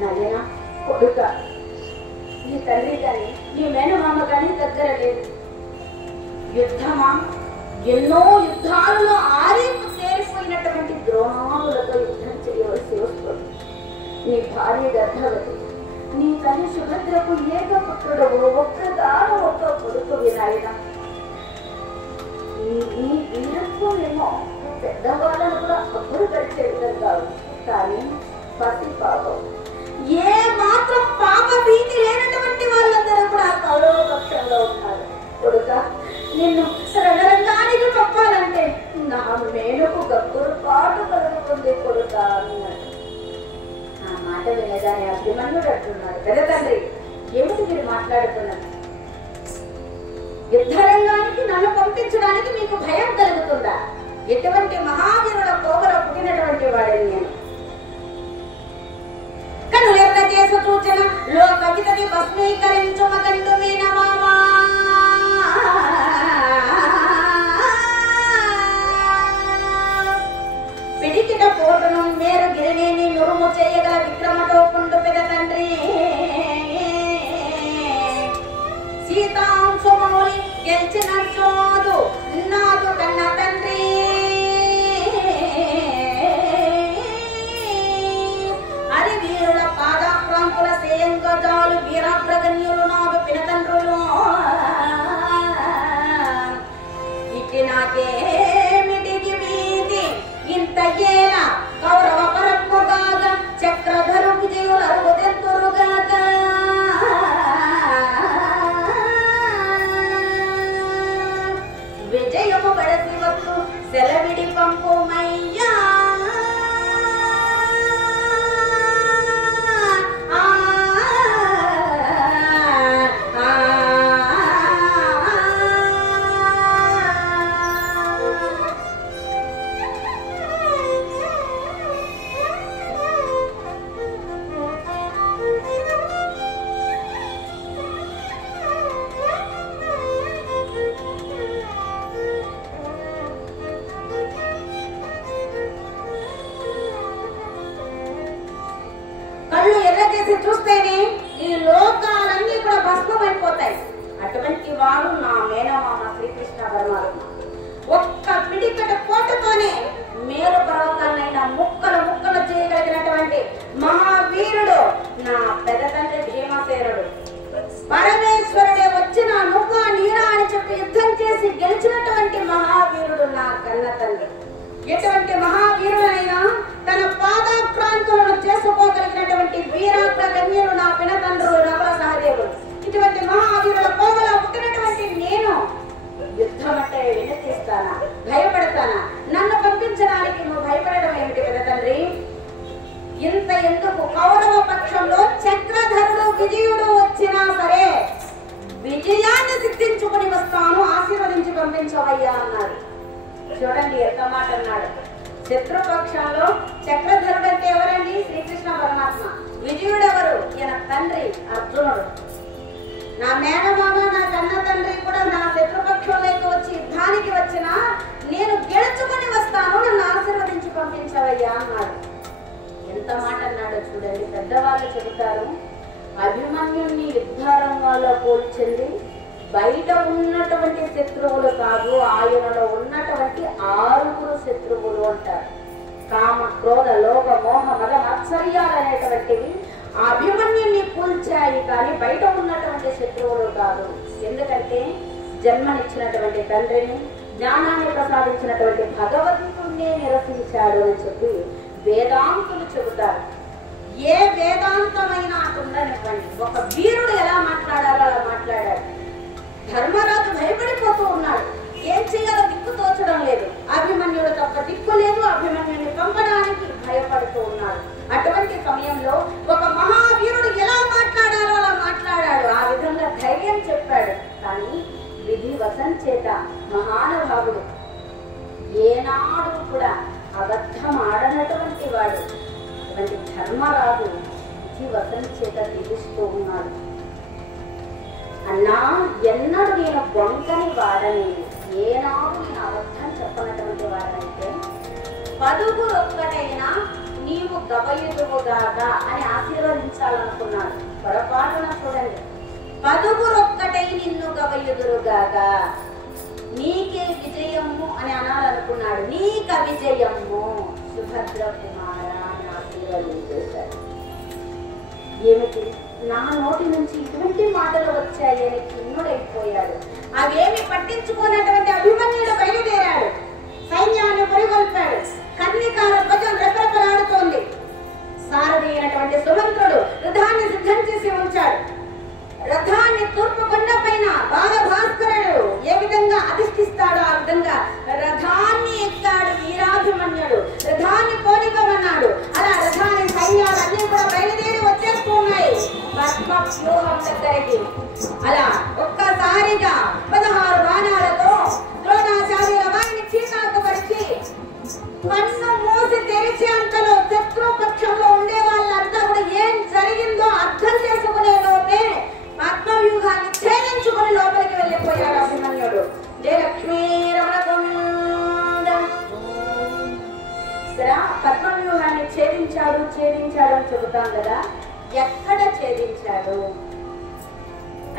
నయన కొడుక, నీ తల్లి కానీ నీ మేనమామ యుద్ధమా? ఎన్నో యుద్ధాలలో ఆరేపు చేరిపోయినటువంటి ద్రోణాదులతో యుద్ధం చేయవలసి వస్తుంది. నీ భార్య గర్భవతి, నీ తల్లి సుభద్రకు ఏకపుత్రుడు, ఒక్కగాను ఒక్క కొడుకు వినాయన. నీ వీరత్వం ఏమో పెద్దవాళ్ళను కూడా అప్పుడు గడిచే విధంగా ఉంది. కానీ పసి పాపం, ఏ మాత్రం పాప భీతి లేనటువంటి వాళ్ళందరూ కూడా కౌరవ పక్షంలో ఉన్నారు. కొడుక, నిన్ను రణరంగానికి పంపాలంటే నా మేలుకు గబ్బురు పాటు కలుగుతుంది కొడుక అన్నాడు. ఆ మాట వినగానే అభిమన్యుడు అంటున్నాడు, పెద్ద తండ్రి, ఏమిటి మీరు మాట్లాడుతున్నారు? యుద్ధరంగానికి నన్ను పంపించడానికి మీకు భయం కలుగుతుందా? ఎటువంటి మహావీరుల కోవలో పుట్టినటువంటి వాడిని నేను. కనులెర్ర చేసు సూచన లో కవితని భస్మీకరించు మగండు మీనమామా. పిడికిట పోటును మేరు గిరినేని నురుము చేయగల విక్రమటోపుండు పెద తండ్రి. సీతాంశమౌలి గెలిచిన చోదు నాదు కన్న తండ్రి. హరి వీరుల పాదాక్రాంతుల సేయంగజాలు వీరాగ్రగణ్యులు నాదు పినతండ్రులు. ఇట్టి నాకేమిటికి వీధి ఇంత ఏల కౌరవ పరక్కుగాక చక్రధరు విజయులు అరుగుదెంతురుగాక. విజయము బడసి వత్తు సెలవిడి పంపుమయ్యా. కళ్ళు ఎర్ర చేసి చూస్తేనే ఈ లోకాలన్నీ కూడా భస్మమైపోతాయి. అటువంటి వాడు నా మేనమామ శ్రీకృష్ణ పరమాత్మ. ఒక్క పిడికట పోటుతోనే మేరు పర్వతాలైన ముక్కలు ముక్కలు చేయగలిగినటువంటి మహావీరుడు నా పెద్ద తండ్రి భీమసేనుడు. పరమేశ్వరుడే వచ్చిన నువ్వు నీరా అని చెప్పి యుద్ధం చేసి గెలిచినటువంటి మహావీరుడు నా కన్న తండ్రి. ఎటువంటి మహావీరుడైనా తన పాదాక్రాంతులను చేసుకోగలిగినటువంటి వీరాగ్రగణ్యులు నా పినతండ్రులు నకుల సహదేవుడు. ఇటువంటి మహావీరుల కోవలో పుట్టినటువంటి నేను యుద్ధం అంటే వినతిస్తానా? భయపడతానా? నన్ను పంపించడానికి నువ్వు భయపడడం ఏమిటి పెద్ద తండ్రి? ఇంత ఎందుకు? కౌరవ పక్షంలో చక్రధరుడు విజయుడు వచ్చినా సరే విజయాన్ని సిద్ధించుకుని వస్తాను, ఆశీర్వదించి పంపించవయ్యా అన్నాడు. చూడండి ఎంత మాట అన్నాడు. శత్రుపక్షంలో చక్రధరుడు అంటే ఎవరండి? శ్రీకృష్ణ పరమాత్మ. విజయుడు ఎవరు? ఈయన తండ్రి అర్జునుడు. నా మేనమామ నా కన్న తండ్రి కూడా నా శత్రుపక్షంలోకి వచ్చి యుద్ధానికి వచ్చినా నేను గెలుచుకుని వస్తాను, నన్ను ఆశీర్వదించి పంపించవయ్యా అన్నాడు. ఎంత మాట అన్నాడో చూడండి. పెద్దవాళ్ళు చెబుతారు, అభిమన్యుని యుద్ధరంగాల్లో పోల్చింది బయట ఉన్నటువంటి శత్రువులు కాదు, ఆయనలో ఉన్నటువంటి 6 శత్రువులు అంటారు. కామ, క్రోధ, లోభ, మోహ, మద, మత్సర్యాలు అనేటువంటివి అభిమన్యుని కూల్చాయి, కానీ బయట ఉన్నటువంటి శత్రువులు కాదు. ఎందుకంటే జన్మనిచ్చినటువంటి తండ్రిని, జ్ఞానాన్ని ప్రసాదించినటువంటి భగవంతుణ్ణి నిరసించాడు అని చెప్పి వేదాంతులు చెబుతారు. ఏ వేదాంతమైనా ఉండనివ్వండి, ఒక వీరుడు ఎలా మాట్లాడాలో అలా మాట్లాడాడు. ధర్మరాజు భయపడిపోతూ ఉన్నాడు. ఏం చేయాలో దిక్కు తోచడం లేదు. అభిమన్యుడు తప్ప దిక్కు లేదు. అభిమన్యుని పంపడానికి భయపడుతూ ఉన్నాడు. అటువంటి సమయంలో ఒక మహావీరుడు ఎలా మాట్లాడాలో అలా మాట్లాడాడు. ఆ విధంగా ధైర్యం చెప్పాడు. కానీ విధి వశం చేత మహానుభావుడు ఏనాడు కూడా అబద్ధం ఆడనటువంటి వాడు అటువంటి ధర్మరాజు విధి వశం చేత నిలుస్తూ ఉన్నాడు. అన్నా, ఎన్నడు నేను బొంకని వాడని, ఏనాడు నేను అబద్ధం చెప్పనటువంటి వాడనైతే 10 ఒక్కటైనా నీవు గవయుదువుగాక అని ఆశీర్వదించాలనుకున్నాడు. పొరపాటున చూడండి, 10 ఒక్కటై నిన్ను గవయుదురుగాక. నీకే విజయము అని అనాలనుకున్నాడు. నీక విజయము సుభద్ర కుమార అని ఆశీర్వదించేశాడు. ఏమిటి నా నోటి నుంచి ఇటువంటి మాటలు వచ్చాయని కిన్నుడైపోయాడు. అవేమి పట్టించుకున్నటువంటి అభిమన్యుడు బయలుదేరాడు. సైన్యాన్ని పరిగొల్పాడు. కన్నికాల ధ్వజం రెపరెపలాడుతోంది. సారథి అయినటువంటి సుమంత్రుడు రథాన్ని సిద్ధం చేసి ఉంచాడు. రథాన్ని తూర్పు కొండ పైన బాలభాస్కరుడు ఏ విధంగా అధిష్ఠిస్తాడో ఆ విధంగా రథాన్ని ఎక్కాడు వీరాభిమన్యుడు. రథాన్ని పోనివ్వమన్నాడు. అలా రథాన్ని సైన్యాలన్నీ కూడా బయలుదేరి వచ్చేస్తున్నాయి పద్మవ్యూహం దగ్గరికి. అలా ఒక్కసారిగా 16 బాణాలతో ద్రోణాచార్యుల వారిని చీకాకుపరిచి కన్ను మూసి తెరిచే అంతలో శత్రుపక్షంలో ఉండే వాళ్ళంతా కూడా ఏం జరిగిందో అర్థం చేసుకునే లోపే పద్మవ్యూహాన్ని ఛేదించుకుని లోపలికి వెళ్ళిపోయాడు అభిమన్యుడు. జయ లక్ష్మీ రమణ గోవింద. పద్మవ్యూహాన్ని ఛేదించాడు అని చెబుతాం కదా. ఎక్కడ ఛేదించాడు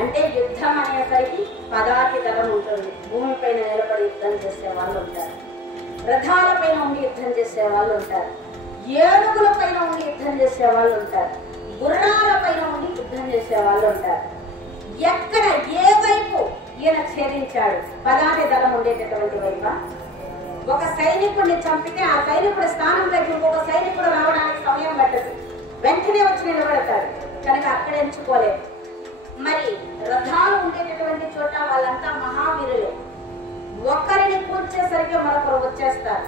అంటే యుద్ధం అనేసరికి పదాతి దళం ఉంటుంది. భూమిపైన నిలబడి యుద్ధం చేసే వాళ్ళు ఉంటారు. రథాల పైన ఉండి యుద్ధం చేసే వాళ్ళు ఉంటారు. ఏనుగుల పైన ఉండి యుద్ధం చేసే వాళ్ళు ఉంటారు. గుర్రాల పైన ఉండి యుద్ధం చేసే వాళ్ళు ఉంటారు. ఎక్కడ ఏ వైపు ఈయన ఛేదించాడు? పదాతి దళం ఉండేటటువంటి వైపు. ఒక సైనికుడిని చంపితే ఆ సైనికుడి స్థానంలోకి ఇంకొక సైనికుడు రావడానికి సమయం పట్టదు. వెంటనే వచ్చి నిలబడతాడు. కనుక అక్కడ ఎంచుకోలేదు. మరి రథాలు ఉండేటటువంటి చోట వాళ్ళంతా మహావీరులే. ఒక్కరిని కూర్చేసరికి మరొకరు వచ్చేస్తారు.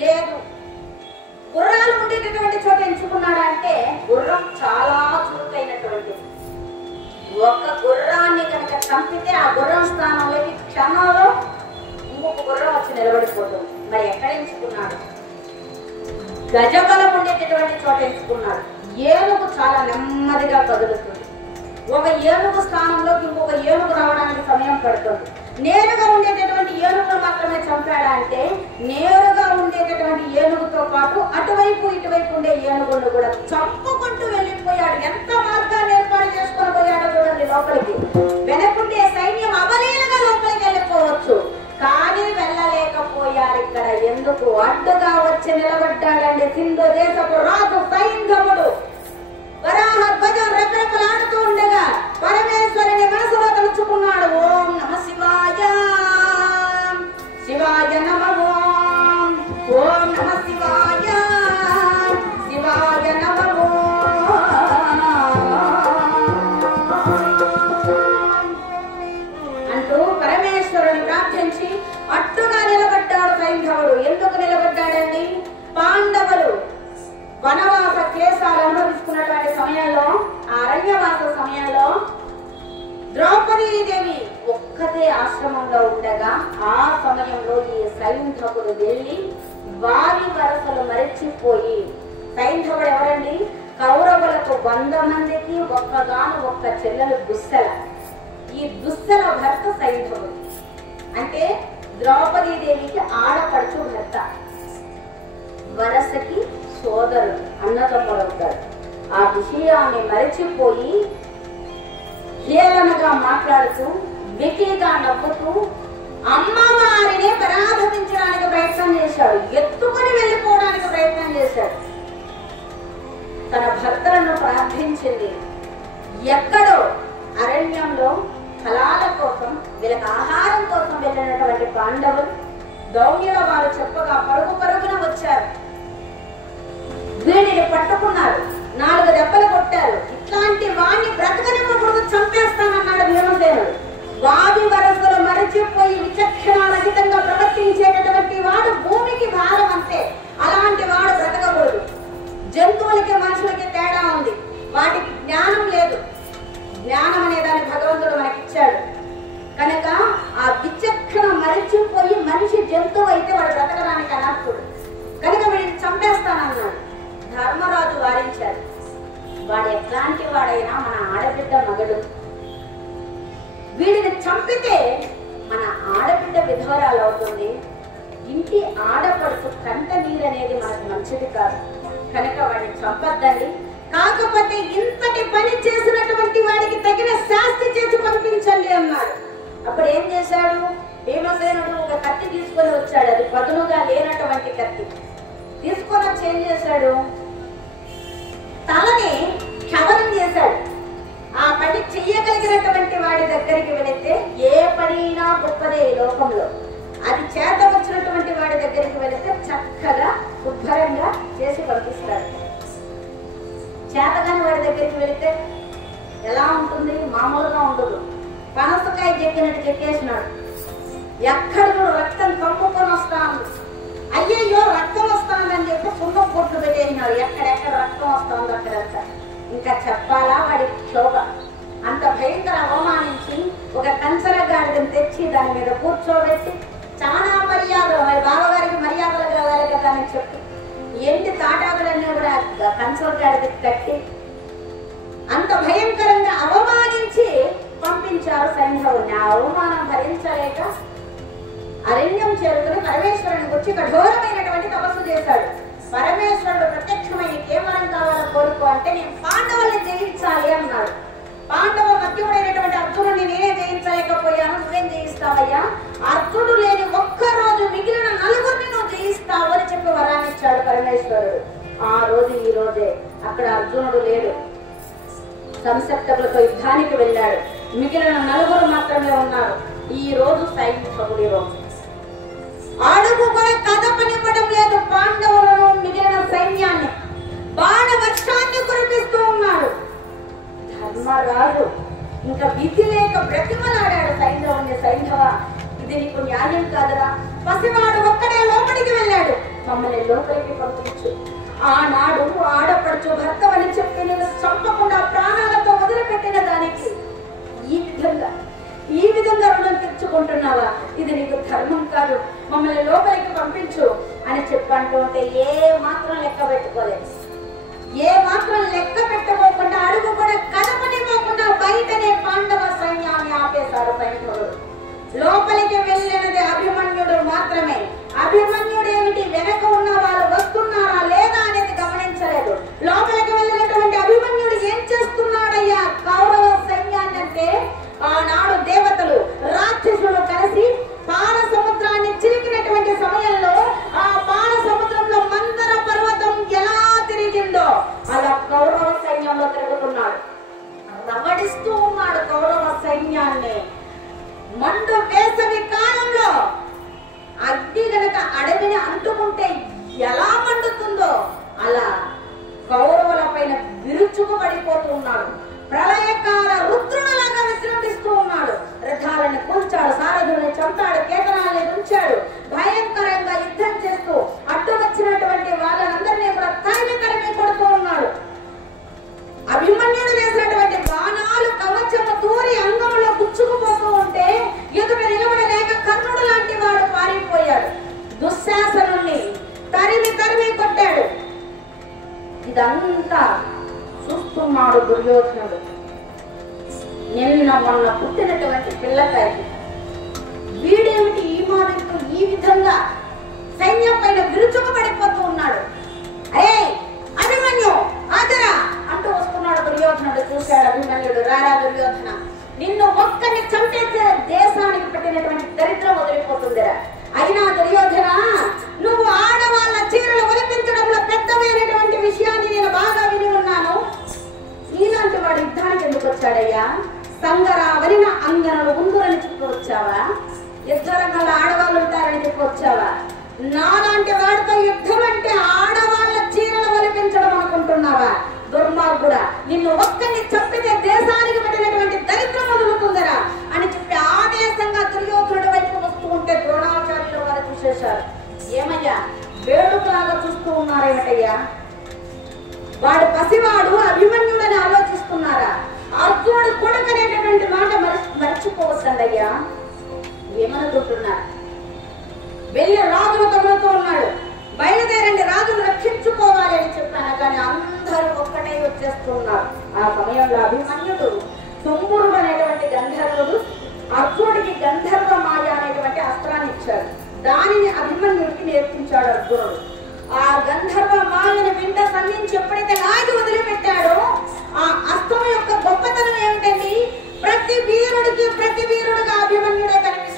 లేదు గుర్రాలు ఉండేటటువంటి చోట ఎంచుకున్నాడు అంటే గుర్రం చాలా చురుకైనటువంటిది. ఒక్క గుర్రాన్ని కనుక చంపితే ఆ గుర్రం స్థానంలోకి క్షణంలో ఇంకొక గుర్రం వచ్చి నిలబడిపోతుంది. మరి ఎక్కడ ఎంచుకున్నాడు? గజబలం ఉండేటటువంటి చోట ఎంచుకున్నాడు. ఏనుగు చాలా నెమ్మదిగా కదులుతుంది. ఒక ఏనుగు స్థానంలోకి ఇంకొక ఏనుగు రావడానికి సమయం పడుతుంది. నేరుగా ఉండేటటువంటి ఏనుగులు మాత్రమే చంపాడా అంటే నేరుగా ఉండేటటువంటి ఏనుగుతో పాటు అటువైపు ఇటువైపు ఉండే ఏనుగులను కూడా చంపుకుంటూ వెళ్ళిపోయాడు. ఎంత మార్గాన్ని ఏర్పాటు చేసుకొని పోయాడో చూడండి లోపలికి. వెనకుండే సైన్యం అవలీలగా లోపలికి వెళ్ళిపోవచ్చు, కానీ వెళ్ళలేకపోయారు. ఇక్కడ ఎందుకు? అడ్డుగా వచ్చి నిలబడ్డాడండి సింధు దేశపు రాజు సైంధవుడు. వరాహ ధ్వజం రెపరెపలాడుతూ ఉండగా పరమేశ్వరుని మనసులో తలుచుకున్నాడు. ఓం నమ శివాయ, శివాయ నమో. ఓం నమ శివాయ, శివాయ నమో అంటూ పరమేశ్వరుని ప్రార్థించి అట్టుగా నిలబడ్డాడు సైంధవుడు. ఎందుకు నిలబడ్డాడండి? పాండవులు వనవాస కేసాలు అనుభవిస్తున్నటువంటి సమయంలో, అరణ్యవాస సమయంలో ద్రౌపదీదేవి ఒక్కతే ఆశ్రమంలో ఉండగా ఆ సమయంలో ఈ సైంధవుడు వెళ్ళి వారి వరసలు మరచిపోయి, సైంధవుడు ఎవరండి? కౌరవులకు 100 మందికి ఒక్క చెల్లెలు దుస్సల. ఈ దుస్సల భర్త సైంధవుడు. అంటే ద్రౌపదీదేవికి ఆడపడుచు భర్త, వరసకి సోదరుడు, అన్నదమ్ముడు అవుతాడు. ఆ విషయాన్ని మరచిపోయి హేళనగా మాట్లాడుతూ వెకిలిగా నవ్వుతూ అమ్మవారిని పరాభవించడానికి ప్రయత్నం చేశాడు. ఎత్తుకొని వెళ్ళిపోవడానికి ప్రయత్నం చేశాడు. తన భర్తలను ప్రార్థించింది. ఎక్కడో అరణ్యంలో ఫలాల కోసం, వీళ్ళకి ఆహారం కోసం వెళ్ళినటువంటి పాండవులు దౌర్యుల వారు చెప్పగా పరుగున వచ్చారు. వీడిని పట్టుకున్నారు. 4 దెబ్బలు కొట్టారు. ఇట్లాంటి వాడిని బ్రతకనివ్వకూడదు, చంపేస్తానన్నాడు భీమసేనుడు. వాడి వరసలు మరచిపోయి విచక్షణారహితంగా ప్రవర్తించేటటువంటి వాడు భూమికి భారం అంతే. అలాంటి వాడు బ్రతకకూడదు. జంతువులకి మనుషులకి తేడా ఉంది. వాటికి జ్ఞానం లేదు. జ్ఞానం అనే దాన్ని భగవంతుడు మనకిచ్చాడు. కనుక ఆ విచక్షణ మరచిపోయి మనిషి జంతువు అయితే వాడు బ్రతకడానికి అనర్హుడు. కనుక వీడిని చంపేస్తానన్నాడు. ధర్మరాజు వారించాడు. వాడు ఎట్లాంటి వాడైనా మన ఆడబిడ్డ మగడు. వీడిని చంపితే మన ఆడబిడ్డ విధవరాలు అవుతుంది. ఇంటి ఆడపడుచు కంట నీరు అనేది మనకు మంచిది కాదు. కనుక వాడిని చంపద్దండి. కాకపోతే ఇంతటి పని చేసినటువంటి వాడికి తగిన శాస్తి చేసి పంపించండి అన్నాడు. అప్పుడు ఏం చేశాడు? భీమసేనుడు ఒక కత్తి తీసుకొని వచ్చాడు, అది పదునుగా లేనటువంటి కత్తి తీసుకొని వచ్చి ఏం చేశాడు? తలని క్షవరం చేశాడు. ఆ పని చెయ్యగలిగినటువంటి వాడి దగ్గరికి వెళితే ఏ పనినా గొప్పదే ఈ లోకంలో. అది చేత వచ్చినటువంటి వాడి దగ్గరికి వెళితే చక్కగా శుభ్రంగా చేసి పంపిస్తాడు. చేతగాని వాడి దగ్గరికి వెళితే ఎలా ఉంటుంది? మామూలుగా ఉండదు. పనసకాయ చెక్కినట్టు చెక్కేసినాడు. ఎక్కడ రక్తం కమ్ముకొని వస్తా ఉంది. అయ్యయ్యో రక్తం వస్తుందని చెప్పి సున్నం పొట్లు పెట్టేసినాడు. ఎక్కడెక్కడ రక్తం వస్తుంది అక్కడంతా. ఇంకా చెప్పాలా వాడి క్షోభ? అంత భయంకర అవమానించి ఒక కంచర గాడిదని తెచ్చి దాని మీద కూర్చోబెట్టి చాలా మర్యాదలు, మరి బావగారికి మర్యాదలు కావాలి కదా అని చెప్పి ఎండి తాటాకులన్నీ కూడా కంచర గాడికి కట్టి అంత భయంకరంగా అవమానించి పంపించారు సైంధవుని. ఆ అవమానం భరించలేక అరణ్యం చేరుకుని పరమేశ్వరుని వచ్చి కఠోరమైనటువంటి తపస్సు చేశాడు. పరమేశ్వరుడు ప్రత్యక్షమైన కేవలం కావాలో కోరుకో అంటే నేను పాండవుల్ని జయించాలి అన్నాడు. పాండవ మధ్యుడైనటువంటి అర్జునుడిని నేనే జయించలేకపోయాను, నువ్వేం జయిస్తావయ్యా? అర్జునుడు లేని ఒక్కరోజు మిగిలిన నలుగురిని నువ్వు జయిస్తావు అని చెప్పి వరాన్ని ఇచ్చాడు పరమేశ్వరుడు. ఆ రోజు ఈ రోజే అక్కడ అర్జునుడు లేడు. సంసప్తకులతో యుద్ధానికి వెళ్ళాడు. మిగిలిన నలుగురు మాత్రమే ఉన్నారు. ఈ రోజు సైంధవుడి రోజు. అడుగు కూడా కదపనివ్వడం లేదు పాండవులను, మిగిలిన సైన్యాన్ని. బాణ వర్షాన్ని కురిపిస్తూ ఉన్నాడు. ధర్మరాజు ఇంకా విధి లేక బ్రతిమలాడాడు సైంధవుని. సైంధవ, ఇది నీకు న్యాయం కాదురా. పసివాడు ఒక్కడే లోపలికి వెళ్ళాడు, మమ్మల్ని లోపలికి పంపించు. ఆనాడు ఆడపడుచు భర్తవని చెప్పి నేను చంపకుండా ప్రాణాలతో వదిలిపెట్టిన దానికి ఈ విధంగా రుణం తెచ్చుకుంటున్నావా? ఇది నీకు ధర్మం కాదు, మమ్మల్ని లోపలికి పంపించు అని చెప్పంటుంటే ఏ మాత్రం లెక్క పెట్టుకోలేదు. ఏ మాత్రం లెక్క పెట్టుకోకుండా అడుగు కూడా కదపనివ్వకుండా బయటనే పాండవ సైన్యాన్ని ఆపేశాడు సైనికుడు. లోపలికి వెళ్ళినది అభిమన్యుడు మాత్రమే. అభిమన్యుడు ఏమిటి, వెనక ఉన్న వాళ్ళు వస్తున్నారా లేదా అనేది గమనించలేదు. లోపలికి వెళ్ళినటువంటి అభిమన్యుడు ఏం చేస్తున్నాడయ్యా కౌరవ సైన్యాన్ని అంటే, ఆనాడు దేవతలు రాక్షసులు కలిసి పాల సముద్రాన్ని చిలికినటువంటి సమయంలో ఆ పాల సముద్రంలో మందర పర్వతం ఎలా తిరిగిందో అలా కౌరవ సైన్యంలో తిరుగుతున్నాడు. రవడిస్తూ ఉన్నాడు కౌరవ సైన్యాన్ని. మండు వేసవి కాలంలో అగ్ని గనక అడవిని అంటుకుంటే ఎలా మండుతుందో అలా కౌరవుల పైన విరుచుకుపడిపోతూ ఉన్నాడు. ప్రళయకాల రుద్రుడులాగా విశ్రమిస్తూ ఉన్నాడు. రథాలను కూల్చాడు, సారథులను చంపాడు, కేతనాలను ఉంచాడు. భయంకరంగా యుద్ధం చేస్తూ అడ్డు వచ్చినటువంటి వాళ్ళందరినీ కూడా తరిమి కొడుతూ ఉన్నాడు. అభిమన్యుడు వేసినటువంటి బాణాలు కవచము దూరి అంగంలో గుచ్చుకుపోతూ ఉంటే ఎదుట నిలబడలేక కర్ణుడు లాంటి వాడు పారిపోయాడు. దుశ్శాసనుణ్ణి తరిమి కొట్టాడు. ఇదంతా చూస్తున్నాడు దుర్యోధనుడు. నిన్న మొన్న పుట్టినటువంటి పిల్లకాయకి వీడేమిటి ఈ మాదిరితో ఈ విధంగా సైన్యం పైన విరుచుకుపడిపోతూ ఉన్నాడు. అరే అభిమన్యు ఆదరా అంటూ వస్తున్నాడు దుర్యోధనుడు. చూశాడు అభిమన్యుడు, రారా దుర్యోధన, నిన్ను ఒక్కరిని చంపేస్తే దేశానికి పెట్టినటువంటి దరిద్రం వదిలిపోతుందిరా. అయినా దుర్యోధన, నువ్వు ఆడవాళ్ళ చీరలు ఒలిపించడంలో పెద్దమైనటువంటి విషయాన్ని నేను బాగా విని ఉన్నాను. నీలాంటి వాడు యుద్ధానికి ఎందుకు వచ్చాడయ్యా? సంగరావరిన అంగనలు ఉందురని చెప్పి వచ్చావా? యుద్ధరంగంలో ఆడవాళ్ళు ఉంటారని చెప్పి వచ్చావా? నాలాంటి వాడితో యుద్ధం అంటే ఆడవాళ్ళ చీరలు ఒలిపించడం అనుకుంటున్నావా? దుర్మార్గుడా, నిన్ను ఒక్కరిని చంపితే దేశానికి పెట్టినటువంటి దరిద్రం వదులుతుందరా అని చెప్పి ఆదేశంగా దుర్యోధనుడి వైపు వస్తూ ఉంటే ద్రోణాచార్యుల వారు చూసేశారు. ఏమయ్యా వేడుకలాగా చూస్తూ ఉన్నారేమిటయ్యా? వాడు పసివాడు అభిమన్యుడని ఆలోచిస్తున్నారా? అర్జునుడు కొడుకనేటటువంటి మాట మర్చిపోవద్దండయ్యా. ఏమనుకుంటున్నారు? వెళ్ళి రాజును తగులుతూ ఉన్నాడు. బయలుదేరండి, రాజును రక్షించుకోవాలి అని చెప్పాను, కానీ అందరూ ఒక్కటే వచ్చేస్తున్నారు. ఆ సమయంలో అభిమన్యుడు తుంబురుడు అనేటువంటి గంధర్వుడు అర్జునుడికి గంధర్వ మాయ అనేటువంటి అస్త్రాన్ని ఇచ్చాడు. దానిని అభిమన్యుడికి నేర్పించాడు అర్జునుడు. ఆ గంధర్వ మాయను వెంట సంధించి ఎప్పుడైతే లాగి వదిలిపెట్టాడో ఆ అస్త్రం యొక్క గొప్పతనం ఏమిటండి? ప్రతి వీరుడిగా అభిమన్యుడే కనిపిస్తాడు.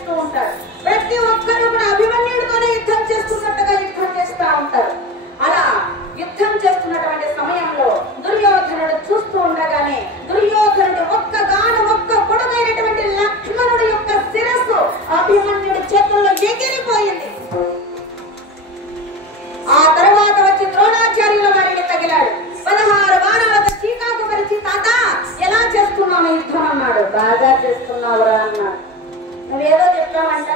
చెప్పామంట,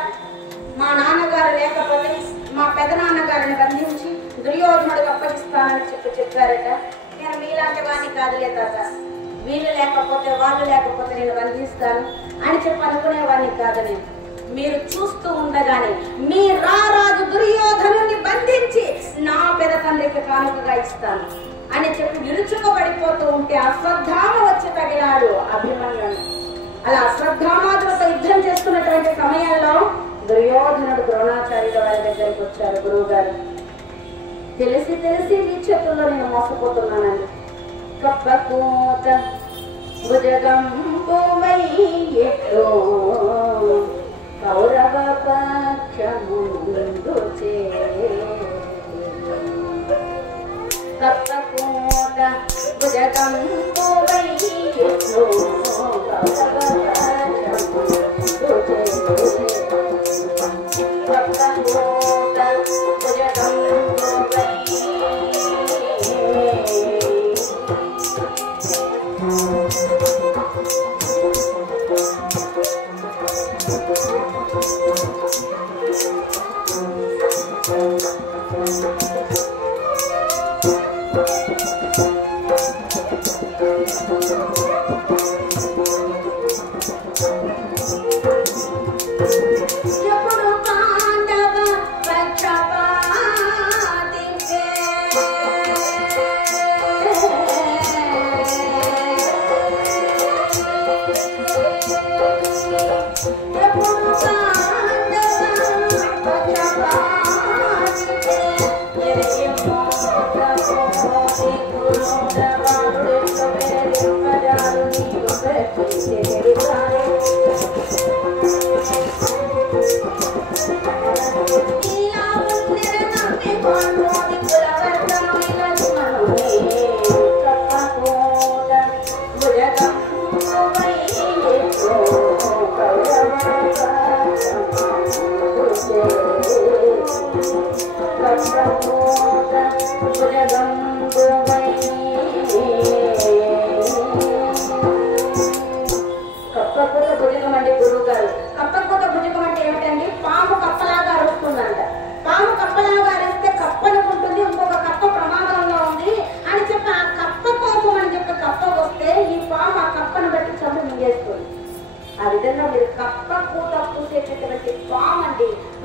మా నాన్నగారు లేకపోతే మా పెదనాన్నగారిని బంధించి దుర్యోధనుడికి అప్పగిస్తానని చెప్పారట. నేను మీలాంటి వాడిని కాదులే తాత, వీళ్ళు లేకపోతే వాళ్ళు లేకపోతే నేను బంధిస్తాను అని చెప్పి అనుకునేవాడిని కాదు. నేను మీరు చూస్తూ ఉండగానే మీ రారాజు దుర్యోధనుని బంధించి నా పెద తండ్రికి కానుకగా ఇస్తాను అని చెప్పి విరుచుకబడిపోతూ ఉంటే అశ్వత్థామ వచ్చి తగిలాడు అభిమన్యుని. అలా అశ్వత్థామాదులతో యుద్ధం చేస్తున్నటువంటి సమయంలో దుర్యోధనుడు ద్రోణాచార్యుల వారి దగ్గరికి వచ్చారు. గురువు గారు, తెలిసి తెలిసి ఈ చేతుల్లో నేను మోసపోతున్నానండి. కప్పకూత భుజగంబుమై ఎట్లో కౌరవ పక్షముందు చే కప్పకూత భుజగంబుమై ఎట్లో కౌరవ పక్షముందు చే కప్పకూత భుజగంబుమై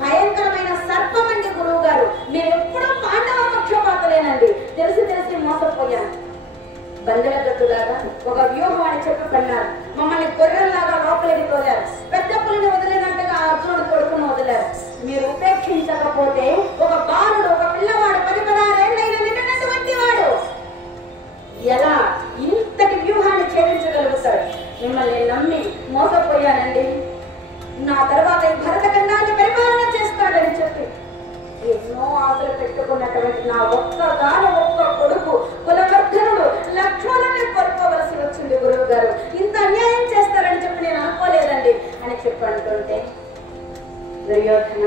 భయంకరమైన సర్పం అండి గురువు గారు. మీరు ఎప్పుడూ పాండవ పక్షపాతలేనండి. తెలిసి తెలిసి మోసపోయాను. బంధుల గట్టులాగా ఒక వ్యూహం అని చెప్పి పన్నారు. మమ్మల్ని గొర్రెల్లాగా లోపలికి తోలారు. పెద్ద పులిని వదిలినట్టుగా అర్జునుడు కొడుకును వదిలారు. మీరు ఉపేక్షించకపోతే ఒక బాలుడు, ఒక పిల్లవాడు 10-16 ఏళ్ళైన నిండినటువంటి వాడు ఎలా ఇంతటి వ్యూహాన్ని ఛేదించగలుగుతాడు? మిమ్మల్ని నమ్మి మోసపోయానండి. నా తర్వాత ఈ భరతఖండాన్ని పరిపాలన చేస్తాడని చెప్పి ఎన్నో ఆశలు పెట్టుకున్నటువంటి నా ఒక్క కొడుకు కులవర్ధనుడు లక్ష్మణుని కొనుక్కోవలసి వచ్చింది. గురువు గారు, ఇంత అన్యాయం చేస్తారని చెప్పి నేను అనుకోలేదండి అని చెప్పి అంటుంటే, దుర్యోధన,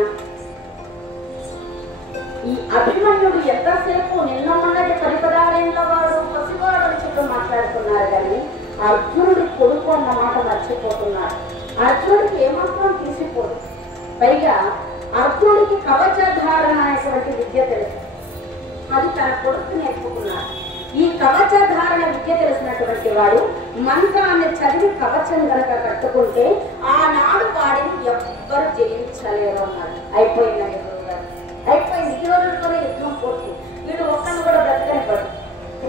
ఈ అభిమన్యుడు ఎంతసేపు నిన్న మొన్నటి 10-16 ఏళ్ల వాడు పసివాడు అని చెప్పి మాట్లాడుతున్నారు కానీ అర్జునుడి కొడుకు అన్న మాట మర్చిపోతున్నారు. అర్జునుడికి ఏమాత్రం తీసిపోదు. పైగా అర్జునుడికి కవచధారణ అనేటువంటి విద్య తెలుసు. అది తన కొడుకు నేర్చుకున్నాడు. ఈ కవచధారణ విద్య తెలిసినటువంటి వాడు మంత్రాన్ని చదివి కవచం గనక కట్టుకుంటే ఆనాడు వాడిని ఎవ్వరు జయించలేరు అన్నాడు. అయిపోయిందండి గురువుగారు, అయిపోయింది. ఈ రోజుల్లోనే యుద్ధం పూర్తి. వీడు ఒక్కను కూడా బ్రతకనివ్వడు.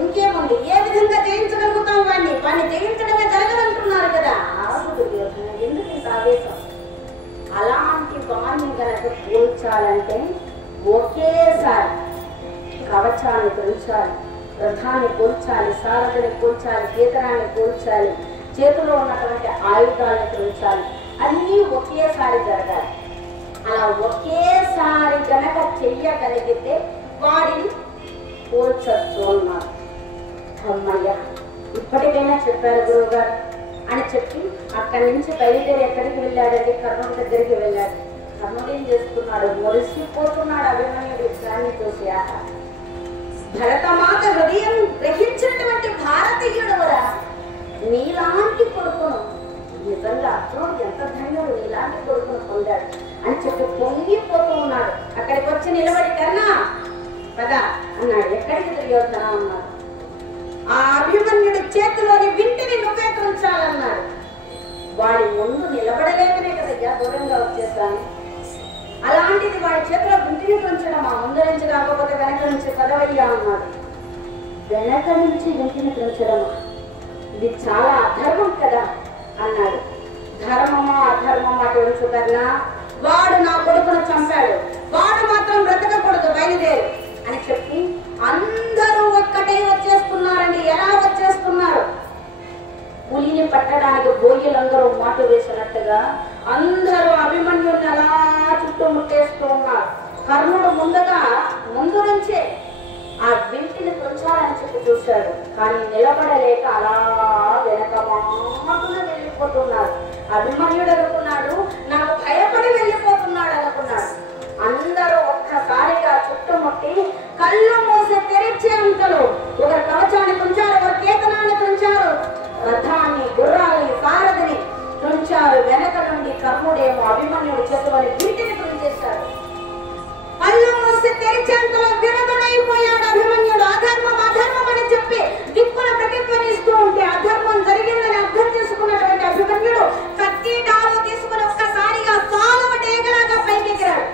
ఇంకేముంది? ఏ విధంగా జయించగలుగుతాం వాడిని? వాడిని జయించడమే జరగదంటున్నారు కదా. ఎందుకు ఇంత ఆవేశం? అలాంటి వాడిని గనక కూల్చాలంటే ఒకేసారి కవచాన్ని కూల్చాలి, రథాన్ని కూల్చాలి, సారథిని కూల్చాలి, కేతనాన్ని కూల్చాలి, చేతిలో ఉన్నటువంటి ఆయుధాలను కూల్చాలి. అన్నీ ఒకేసారి జరగాలి. అలా ఒకేసారి గనక చెయ్యగలిగితే వాడిని కూల్చొచ్చు అన్నారు. అమ్మయ్య, ఇప్పటికైనా చెప్పారు గురువు గారు అని చెప్పి అక్కడి నుంచి బయలుదేరి ఎక్కడికి వెళ్ళాడండి? కర్ణుడి దగ్గరికి వెళ్ళాడు. కర్ణుడు ఏం చేస్తున్నాడు? మురిసిపోతున్నాడు అభిమన్యుడి విషయాన్ని చూసి. భరతమాత హృదయం గ్రహించినటువంటి భారతీయుడు కూడా నీలాంటి కొడుకును నిజంగా అర్జునుడు ఎంత ధన్యుడు, ఇలాంటి కొడుకును పొందాడు అని చెప్పి పొంగిపోతూ ఉన్నాడు. అక్కడికి వచ్చి నిలబడి కన్నా కదా అన్నాడు. ఎక్కడికి దుర్యోధన అన్నాడు. ఆ అభిమన్యుడి చేతిలోని వింటిని నువ్వే తుంచాలన్నాడు. వాడి ముందు నిలబడలేకనే కదయ్యా దూరంగా వచ్చేసాను. అలాంటిది వాడి చేతిలో వింటిని తుంచడం, ఆ ముందు నుంచి కాకపోతే వెనక నుంచి పదవయ్యా అన్నాడు. వెనక నుంచి వింటిని తుంచడమా, ఇది చాలా అధర్మం కదా అన్నాడు. ధర్మమా అధర్మమా తెలుసు కన్నా, వాడు నా కొడుకును చంపాడు, వాడు మాత్రం బ్రతకకూడదు, బయలుదేరు అని చెప్పి అందరూ ఒక్కటే వచ్చేస్తున్నారండి. ఎలా వచ్చేస్తున్నారు? పులిని పట్టడానికి బోయిలందరూ మాటు వేసినట్టుగా అందరూ అభిమన్యుని అలా చుట్టుముట్టేస్తూ ఉన్నారు. కర్ణుడు ముందు నుంచే ఆ వింటిని తుంచాలని చెప్పి చూశాడు, కానీ నిలబడలేక అలా వెనక మాటలు వెళ్ళిపోతున్నారు. అభిమన్యుడు అనుకున్నాడు నాకు భయపడి వెళ్ళిపోతున్నాడు అనుకున్నాడు. అందరూ ఒక్కసారిగా చుట్టుముట్టి కళ్ళు మూసి తెరిచే అంతలో ఒకరు కవచాన్ని తుంచారు, ఒకరు కేతనాన్ని తుంచారు, రథాన్ని గుర్రాన్ని సారథిని తుంచారు. వెనక నుండి కర్ణుడేమో అభిమన్యుడు చేతులని వింటిని తుంచేశాడు. కళ్ళు మూసి తెరిచేంతలో విరదుడైపోయాడు అభిమన్యుడు. అధర్మం అధర్మం అని చెప్పి దిక్కున ప్రతిధ్వనిస్తూ ఉంటే అధర్మం జరిగిందని అర్థం చేసుకున్నటువంటి అభిమన్యుడు కత్తి డాలు తీసుకుని ఒక్కసారిగా సాలువ డేగలాగా పైకెక్కాడు.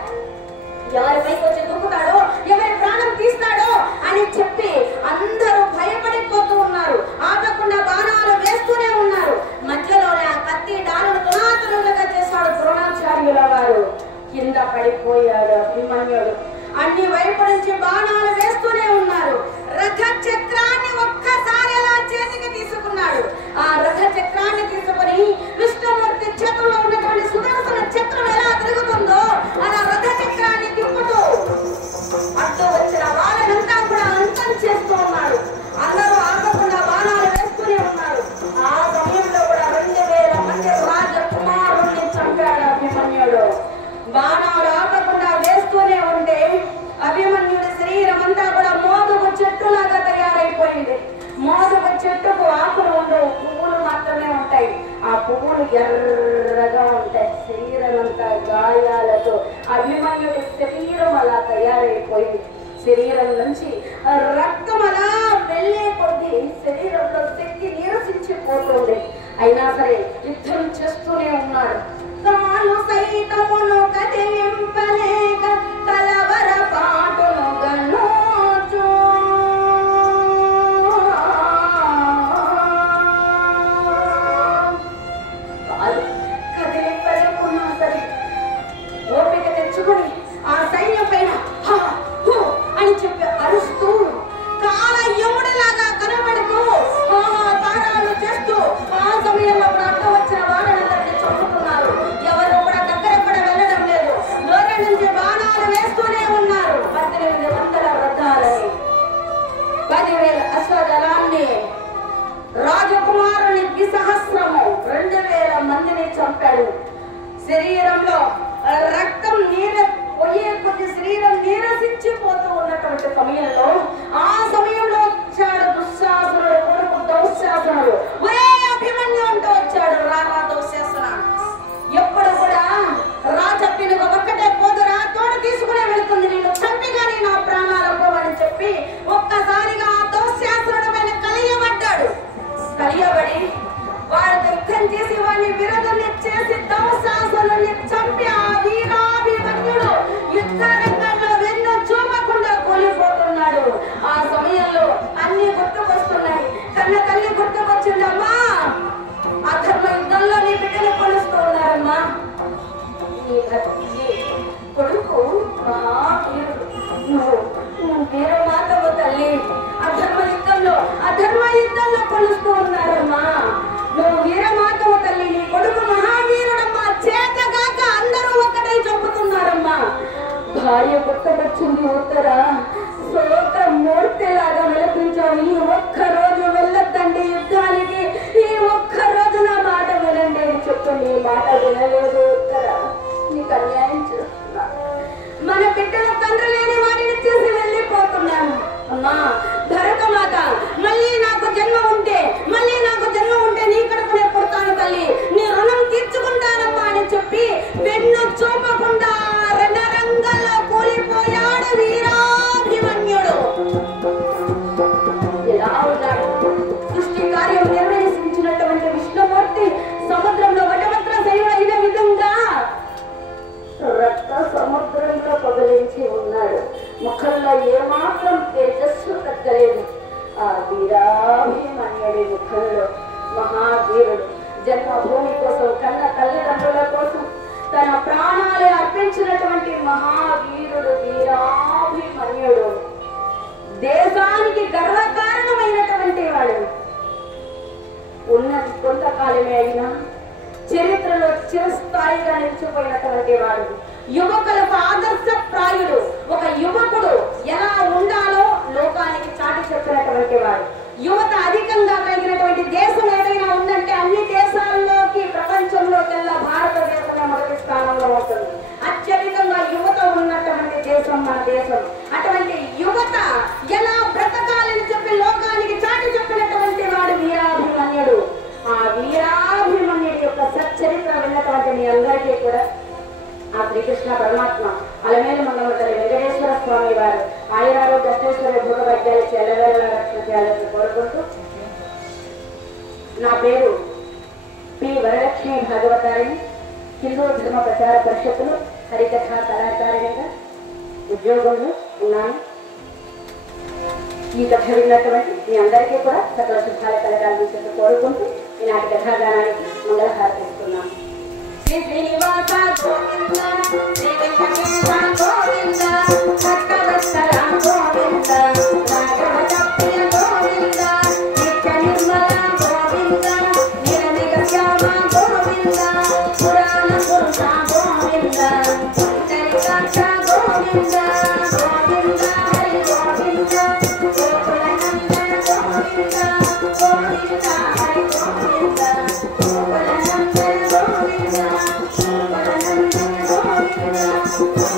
ఎవరి పైకి వచ్చి దూకుతాడో, ఎవరి ప్రాణం తీస్తాడో అని చెప్పి అందరూ భయపడిపోతూ ఉన్నారు. ఆపకుండా బాణాలు వేస్తూనే ఉన్నారు. మధ్యలోనే ఆ కత్తి డాలను తునాతులుగా చేశాడు ద్రోణాచార్యుల వారు. కింద పడిపోయాడు అభిమన్యుడు. అన్ని వైపు నుంచి బాణాలు వేస్తూనే ఉన్నారు. రథ చక్రాన్ని ఒక్కసారి అలా చేతికి తీసుకున్నాడు. ఆ రథ చక్రాన్ని తీసుకుని విష్ణుమూర్తి చేతుల్లో ఉన్నటువంటి సుదర్శన చక్రం ఎలా తిరుగుతుందో అలా రథ చక్రాన్ని తిప్పుతూ అడ్డు వచ్చిన వాళ్ళనంతా కూడా అంతం చేస్తూ ఉన్నాడు. అందరూ ఆగకుండా బాణాలు వేస్తూనే ఉన్నారు. ఆ సమయంలో కూడా 2000 మంది రాజకుమారుల్ని చంపాడు అభిమన్యుడు. బాణాలు ఆపకుండా వేస్తూనే ఉంటే అభిమన్యుడి శరీరం అంతా కూడా మోదుగు చెట్టులాగా తయారైపోయింది. మోదుగు చెట్టుకు ఆకులు ఉండవు, పువ్వులు మాత్రమే ఉంటాయి. ఆ పువ్వులు ఎర్రగా ఉంటాయి. శరీరం అంతా గాయాలతో అభిమన్యుడి శరీరం అలా తయారైపోయింది. శరీరం నుంచి రక్తం అలా వెళ్ళే కొద్దీ శరీరంలో శక్తి నీరసించిపోతుంది. అయినా సరే యుద్ధం చేస్తూనే ఉన్నాడు. కాలు సైతమును కదిలింపలేక కలవర పాటును గనోచు కాలు కదిలింపలేకున్నా సరే ఓపిక తెచ్చుకుని ఆ సైన్యం పైన అని చెప్పి అరుస్తూ కాల యముడిలాగా కనబడుతూ తారాలు చేస్తూ ఆ సమయంలో కూడా అడ్డు వచ్చిన వాళ్ళందరినీ చంపుతున్నారు. ఎవరు కూడా దగ్గర కూడా వెళ్ళడం లేదు. దూరం నుంచి బాణాలు వేస్తూనే ఉన్నారు. 1800 రథాలని 10,000 అశ్వదళాన్ని రాజకుమారుని ద్విసహస్రము 2000 మందిని చంపాడు. శరీరంలో రక్తం పోయే కొద్ది శరీరం నీరసించిపోతూ ఉన్నటువంటి సమయంలో ఆ సమయంలో వచ్చాడు దుశ్శాసనుడు కొడుకు దౌశ్శాసనుడు. ఒరే అభిమన్యు అంటూ వచ్చాడు. రారా దౌశ్శాసన, ఎప్పుడు కూడా రా చెప్పిన ఒక్కటే పోదురా, తోడు తీసుకునే వెళుతుంది, నేను చంపిగానే నా ప్రాణాలు పోవని చెప్పి ఒక్కసారిగా ఆ దౌశ్శాసనుడు పైన కలియబడ్డాడు. కలియబడి వాడితో యుద్ధం చేసి వాడిని విరదుని చేసి దౌశ్శాసనుని చంపి ఆ వీరాభిమన్యుడు యుద్ధ రంగంలో వెన్ను చూపకుండా కూలిపోతున్నాడు. ఆ సమయంలో అన్ని గుర్తుకొస్తున్నాయి. కన్న తల్లి గుర్తుకొచ్చిందమ్మా. అధర్మ యుద్ధంలో నీ బిడ్డను కొలుస్తూ ఉన్నారమ్మా. నీ కొడుకు మహావీరుడు, నువ్వు వీరమాతవు తల్లి. అధర్మ యుద్ధంలో కొలుస్తూ ఉన్నారమ్మా. నువ్వు వీరమాతవు తల్లి, నీ కొడుకు మహావీరుడమ్మా. చేతగాక అందరూ ఒక్కటై చంపుతున్నారమ్మా. భార్య గుర్తుకొచ్చింది. ఉత్తర శోక మూర్తిలాగా విలపించావు. ఈ ఒక్కరోజు వెళ్ళొద్దండి యుద్ధానికి, ఈ ఒక్కరోజు నా మాట వినండి అని చెప్పు. నీ మాట వినలేదు ఉత్తర, నీకు అన్యాయం చేస్తున్నా. మన బిడ్డలు తండ్రి లేని వాడిని చేసి వెళ్ళిపోతున్నాను. అమ్మా భరతమాత, మళ్ళీ నాకు జన్మ ఉంటే నీ కడుపునే పుడతాను తల్లి. నీ రుణం నిలువకుండా రణరంగంలో కూలిపోయాడు వీరాభిమన్యుడు. ఇలా ఉన్నాడు. సృష్టి కార్యం నిర్వహించినటువంటి విష్ణుమూర్తి సముద్రంలో వటవస్త్ర శైలైన విధంగా రక్త సముద్రంలో పగిలించి ఉన్నాడు. ముఖంలో ఏమాత్రం తేజస్సు తగ్గలేదు. ఆ వీరాభిమన్యుడి ముఖంలో మహావీరుడు జన్మభూమి కోసం, కన్న తల్లిదండ్రుల కోసం తన ప్రాణాలు అర్పించినటువంటి మహావీరుడు వీరాభిమన్యుడు. దేశానికి గర్వకారణమైనటువంటి వాడు. ఉన్నది కొంతకాలమే అయినా చరిత్రలో చిరస్థాయిగా నిలిచిపోయినటువంటి వాడు. యువకులకు ఆదర్శప్రాయుడు. ఒక యువకుడు ఎలా ఉండాలో లోకానికి చాటి చెప్పినటువంటి వాడు. యువత అధికంగా కలిగినటువంటి దేశం ఏదైనా ఉందంటే అన్ని దేశాల్లోకి ప్రపంచంలోకెల్లా భారతదేశమే మొదటి స్థానంలో ఉంటుంది. అత్యధికంగా యువత ఉన్నటువంటి దేశం మన దేశం. అటువంటి యువత ఎలా బ్రతకాలని చెప్పి లోకానికి చాటి చెప్పినటువంటి వాడు వీరాభిమన్యుడు. ఆ వీరాభిమన్యుడి యొక్క సచ్చరిత్ర విన్నటువంటి మీ అందరికీ కూడా ఆ శ్రీకృష్ణ పరమాత్మ అలమేలు మంగళ తల్లి వెంకటేశ్వర స్వామి వారు ఆయురారోగ్య అష్టేశ్వర భూగభాగ్యాలు చెల్లవేళ రక్షణ చేయాలని కోరుకుంటూ, నా పేరు పి వరలక్ష్మి భాగవతారిని. హిందూ ధర్మ ప్రచార పరిషత్తులో హరికథ కళాకారిణిగా ఉద్యోగంలో ఉన్నాను. ఈ కథ విన్నటువంటి మీ అందరికీ కూడా సకల శుభాల కలగాలని చెప్పి కోరుకుంటూ ఈనాటి కథాగానానికి మంగళహారతి ఇస్తున్నాను. శ్రీ శ్రీనివాస గోవింద, శ్రీ వెంకటేశ గోవింద, భక్తవత్సల గోవింద, రాఘవ ప్రియ గోవింద, నిత్య నిర్మల గోవింద, నిరమిగ శ్యామ గోవింద, పురాణ పురుష గోవింద, చరితాక్ష గోవింద, గోవింద హరి గోవింద, గోకులనందన గోవింద, గోవింద హరి గోవింద, గోకులనందన గోవింద, గోకులనందన గోవింద.